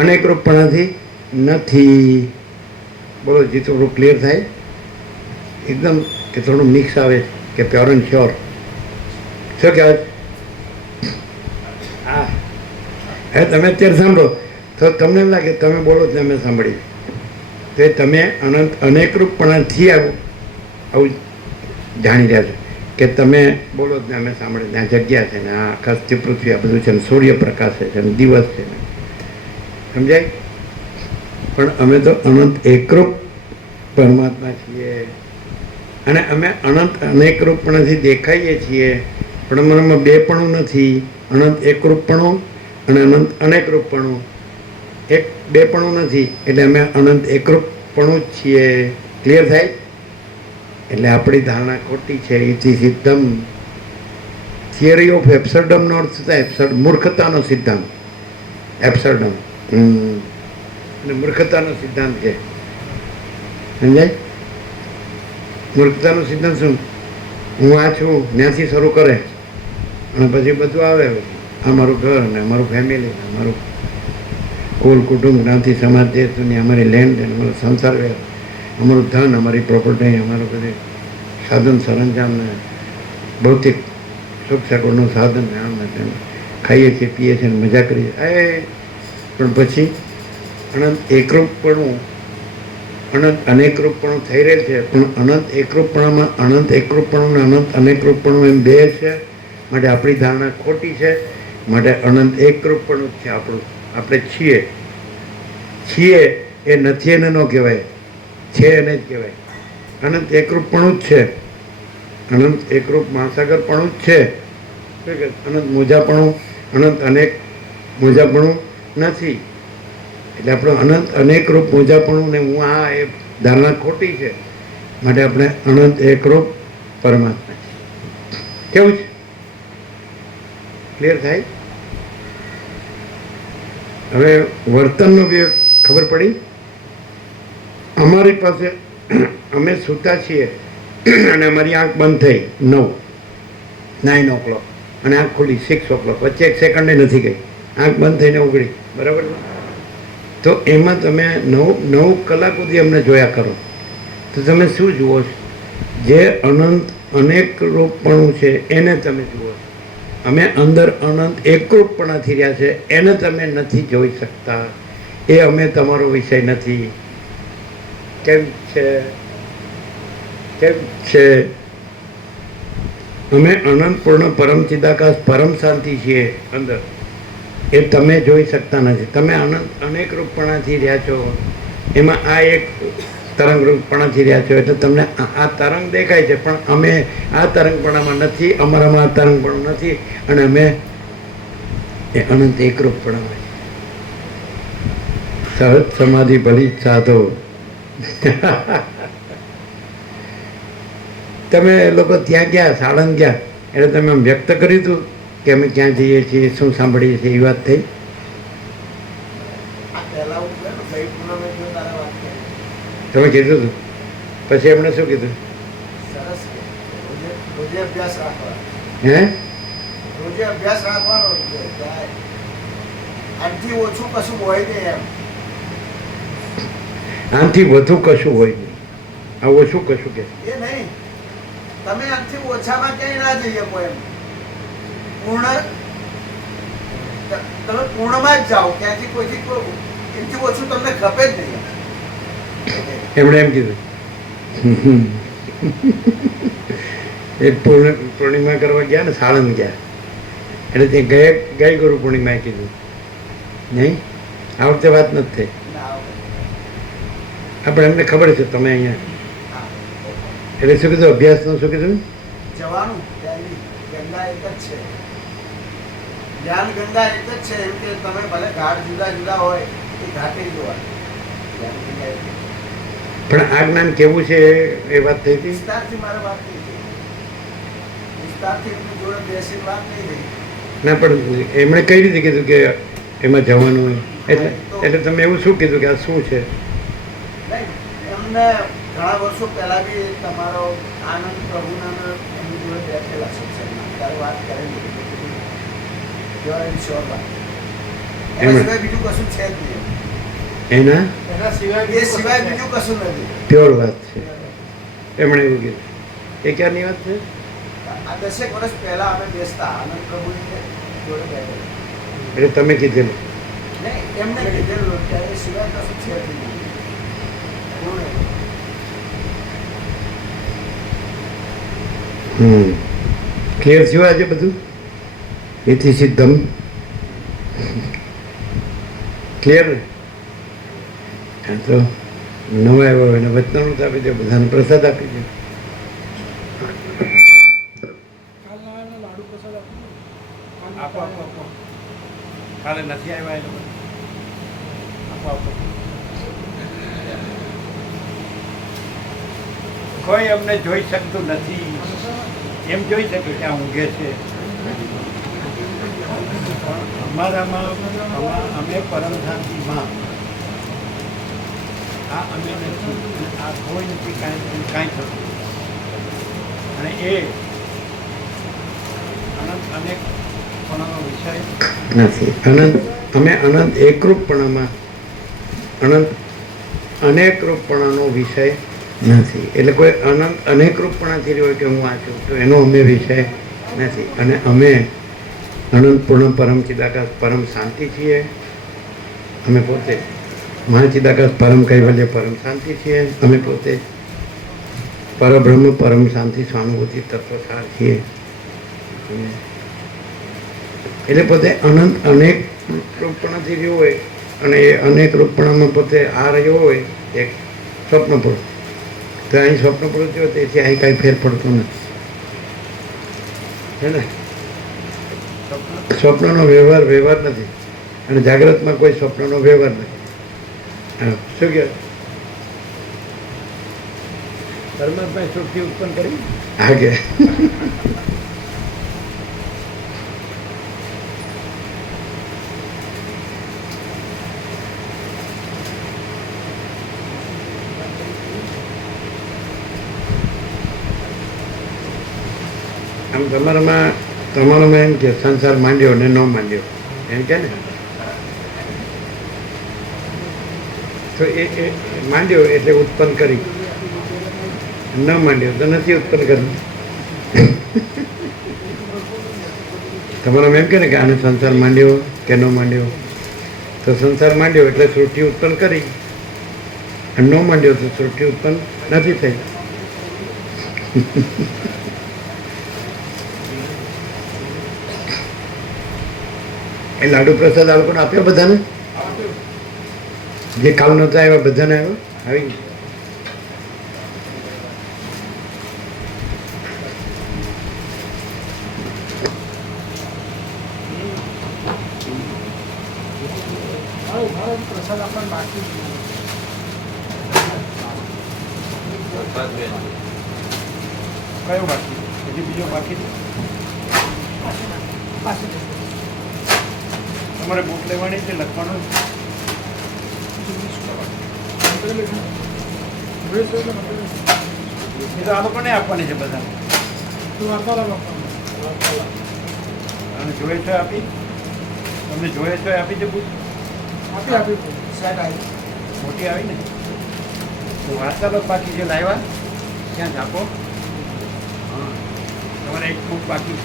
અનેકરૂપપણાથી નથી. બોલો, જે થોડું ક્લિયર થાય એકદમ, કે થોડું મિક્સ આવે કે પ્યોર એન્ડ શ્યોર? શું કહેવાય? હા, હવે તમે અત્યારે સાંભળો તો તમને એમ લાગે તમે બોલો તો અમે સાંભળીએ. તો તમે અનંત અનેકરૂપપણાથી આવું જાણી રહ્યા છો કે તમે બોલો જ ને અમે સાંભળીએ. ત્યાં જગ્યા છે ને, આ આકાશથી પૃથ્વી આ બધું છે ને, સૂર્યપ્રકાશ છે ને, દિવસ છે ને, સમજાય? પણ અમે તો અનંત એકરૂપ પરમાત્મા છીએ. અને અમે અનંત અનેકરૂપપણાથી દેખાઈએ છીએ પણ અમારામાં બેપણું નથી. અનંત એકરૂપપણું અને અનંત અનેકરૂપપણું, એક બેપણું નથી. એટલે અમે અનંત એકરૂપપણું જ છીએ. ક્લિયર થાય? એટલે આપણી ધારણા ખોટી છે. ઇતિ સિદ્ધમ, થિયરી ઓફ એબ્સર્ડમનો અર્થ થાય એબ્સર્ડ, મૂર્ખતાનો સિદ્ધાંત. એબ્સર્ડમ અને મૂર્ખતાનો સિદ્ધાંત છે. સમજાય? મૂર્ખતાનો સિદ્ધાંત શું? હું આ છું ત્યાંથી શરૂ કરે અને પછી બધું આવે. અમારું ઘર ને અમારું ફેમિલી ને અમારું કુલ કુટુંબ, જ્ઞાતિ, સમાજ, દેશ, દુનિયા, અમારી લેન્ડ, અમારો સંસાર વ્યવહાર, અમારું ધન, અમારી પ્રોપર્ટી, અમારું બધું સાધન સરંજામ ને ભૌતિક સુખ સગવડનું સાધન ને આમ ને તેમ ખાઈએ છીએ, પીએ છીએ ને મજા કરીએ. પણ પછી અનંત એકરૂપપણું અનંત અનેકરૂપપણું થઈ રહેલ છે. પણ અનંત એકરૂપપણામાં અનંત એકરૂપપણું ને અનંત અનેકરૂપપણું એમ બે છે. માટે આપણી ધારણા ખોટી છે. માટે અનંત એકરૂપપણું જ છે આપણું. આપણે છીએ એ નથી એને ન કહેવાય, છે એને જ કહેવાય. અનંત એકરૂપપણું જ છે. અનંત એકરૂપ મહાસાગરપણું જ છે. અનંત મોજાપણું, અનંત અનેક મોજાપણું નથી. એટલે આપણું અનંત અનેકરૂપ મોજાપણું ને હું આ એ ધારણા ખોટી છે. માટે આપણે અનંત એકરૂપ પરમાત્મા છે. કેવું છે? ક્લિયર થાય? હવે વર્તનનો બી ખબર પડી. અમારી પાસે અમે સૂતા છીએ અને અમારી આંખ બંધ થઈ 9 o'clock અને આંખ ખુલી 6 o'clock, વચ્ચે એક સેકન્ડે નથી ગઈ. આંખ બંધ થઈને ઉઘડી, બરાબર? તો એમાં તમે 9 કલાક સુધી અમને જોયા કરો તો તમે શું જુઓ છો? જે અનંત અનેક રૂપપણું છે એને તમે જુઓ છો. અમે અંદર અનંત એકરૂપપણાથી રહ્યા છે એને તમે નથી જોઈ શકતા. એ અમે તમારો વિષય નથી. કેમ છે? અમે અનંત પૂર્ણ પરમ ચિદાકાશ પરમ શાંતિ છીએ અંદર. એ તમે જોઈ શકતા નથી. તમે અનંત અનેક રૂપપણાથી રહ્યા છો. એમાં આ એક તરંગ રૂપપણાથી રહ્યા છો એટલે તમને આ તરંગ દેખાય છે. પણ અમે આ તરંગપણામાં નથી, અમારામાં આ તરંગપણું નથી. અને અમે એ અનંત એકરૂપપણામાં સહજ સમાધિ ભલી જ સાધો. તમે લોકો ત્યાં ગયા સાળંગ ગયા એટલે તમે આમ વ્યક્ત કર્યું હતું કે અમે ક્યાં જઈએ છીએ, શું સાંભળીએ છીએ, એ વાત થઈ? આ પહેલા હું કહ્યું ને, ગઈ પૂનમે જો તારે વાત કરી. તમે કીધું હતું, પછી એમણે શું કીધું? સરસ કે રોજે રોજે અભ્યાસ રાખવાનો. હે? રોજે અભ્યાસ રાખવાનો. જાય. આનાથી ઓછું કશું હોય નહીં એમ. આનાથી વધુ કશું હોય નહીં. આ ઓછું કશું કે એ નહીં, તમે આનાથી ઓછામાં ક્યાંય ના જઈ શકો એમ. તમે પૂર્ણમાં જ જાઓ, ત્યાંથી કોઈથી એનાથી ઓછું તમને ખપે જ નહીં. એમણે એમ કીધું. એ પૂર્ણિમા કરવા ગયા ને, સાળંગ ગયા એટલે તે ગઈ ગુરુ પૂર્ણિમાએ કીધું નહીં. આ વખતે વાત નથી થઈ. આપણે એમને ખબર છે તમે અહીંયા એટલે શું કીધું? અભ્યાસનું શું કીધું? જવાનું ત્યાંની ગંગા એક જ છે, જ્ઞાન ગંગા એક જ છે. એમ કે તમે ભલે ઘાટ જુદા જુદા હોય એ ઘાટે જોવાનું. જ્ઞાન ગંગા એક જ. પણ આ જ્ઞાન કેવું છે એ વાત થઈ હતી. વિસ્તારથી મારે વાત નહીં થઈ. વિસ્તારથી એમની જોડે બેસીને વાત નહીં થઈ. ના પણ એમણે કઈ રીતે કીધું કે એમાં જવાનું હોય? એટલે તમે એવું શું કીધું કે આ શું છે? નહીં, એમને ઘણા વર્ષો પહેલા બી તમારો આનંદ પ્રભુના એમની જોડે બેઠેલા સત્સંગમાં ત્યારે વાત કરેલી. એના સિવાય બીજું કશું છે જ નહીં. એના એના સિવાય એ સિવાય બીજું કશું નથી. પ્યોર વાત છે. એમણે એવું કીધું. એ ક્યારની વાત છે? આ 10 વર્ષ પહેલા અમે બેસતા આનંદ પ્રભુની જોડે બેઠેલા. એટલે તમે કીધેલું. નહીં, એમને કીધેલું કે એ સિવાય કશું છે જ નહીં. ક્લિયર થયું આજે બધું? એથી સિદ્ધમ ક્લિયર ને? હા તો નવા આવ્યા હોય એને વચનામૃત આપી દો, બધાને પ્રસાદ આપી દો. આપો આપો આપો. કાલે નથી આવ્યા એ લોકો. આપો આપો. કોઈ અમને જોઈ શકતું નથી. એમ જોઈ શકે કે આ ઊંઘે છે. અમારામાં અમે પરમધામજીમાં આ અમે નથી, આ કોઈ નથી, કાંઈ થતું. અને એ અનંત અનેકપણાનો વિષય નથી. અમે અનંત એકરૂપપણામાં અનંત અનેકરૂપપણાનો વિષય નથી. એટલે કોઈ અનંત અનેકરૂપપણાથી રહ્યો કે હું આ છું તો એનો અમે વિષય નથી. અને અમે અનંત પૂર્ણ પરમ ચિદાકાશ પરમ શાંતિ છીએ. અમે પોતે મહાચિદાકાશ પરમ કૈવલ્ય પરમ શાંતિ છીએ. અમે પોતે પરબ્રહ્મ પરમ શાંતિ સ્વાનુભૂતિ તત્વસાર છીએ. એટલે પોતે અનંત અનેક રૂપપણાથી રહ્યો હોય અને એ અનેક રૂપપણામાં પોતે આ રહ્યો હોય એક સ્વપ્ન પુરુષ. તો અહીં સ્વપ્ન પુરુષ થયો તેથી અહીં કાંઈ ફેર પડતો નથી. છે ને? સ્વપ્નનો વ્યવહાર નથી અને જાગ્રતમાં કોઈ સ્વપ્નનો વ્યવહાર નથી. હા, શું કહે? પરમાત્માએ સૃષ્ટિ ઉત્પન્ન કરી. હા કે આમ તમારામાં એમ કે સંસાર માંડ્યો ને ન માંડ્યો એમ કે ને, તો એ માંડ્યો એટલે ઉત્પન્ન કરી, ન માંડ્યો તો નથી ઉત્પન્ન કર્યું. તમારામાં એમ કે ને કે આને સંસાર માંડ્યો કે ન માંડ્યો, તો સંસાર માંડ્યો એટલે સૃષ્ટિ ઉત્પન્ન કરી અને ન માંડ્યો તો સૃષ્ટિ ઉત્પન્ન નથી થઈ. એ લાડુ પ્રસાદ આ લોકોને આપ્યો બધાને, જે કાલ નહોતા આવ્યા બધાને આવ્યો આવી. પ્રસાદ આપણને બાકી કયો બાકી હજી બીજો બાકી છે? તમારે બુક લેવાની છે, લખવાનું છે? એ તો આ લોકોને આપવાની છે બધાને. અને જોઈએ તો આપી, તમને જોઈએ તો આપી છે બુક મોટી આવી ને તો વાર્તાલાપ બાકી છે લાવ્યા ક્યાં છાપો? હા તમારે એક બુક બાકી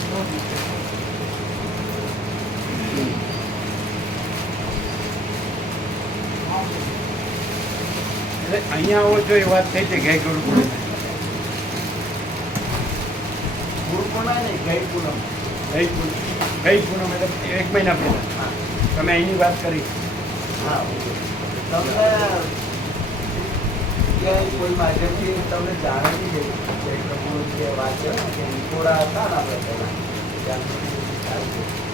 એટલે અહીંયા આવો છો એ વાત થઈ છે ગઈ ગુરુકુળ નહીં ગઈ પૂનમ ગઈ પૂનમ એટલે 1 મહિના પહેલા તમે અહીંની વાત કરી. હા તમને ક્યાંય કોઈ માધ્યમથી તમને જાણ નહીં ગઈ જે વાત છે ને કે થોડા હતા ને આપણે પહેલાં ત્યાં સુધી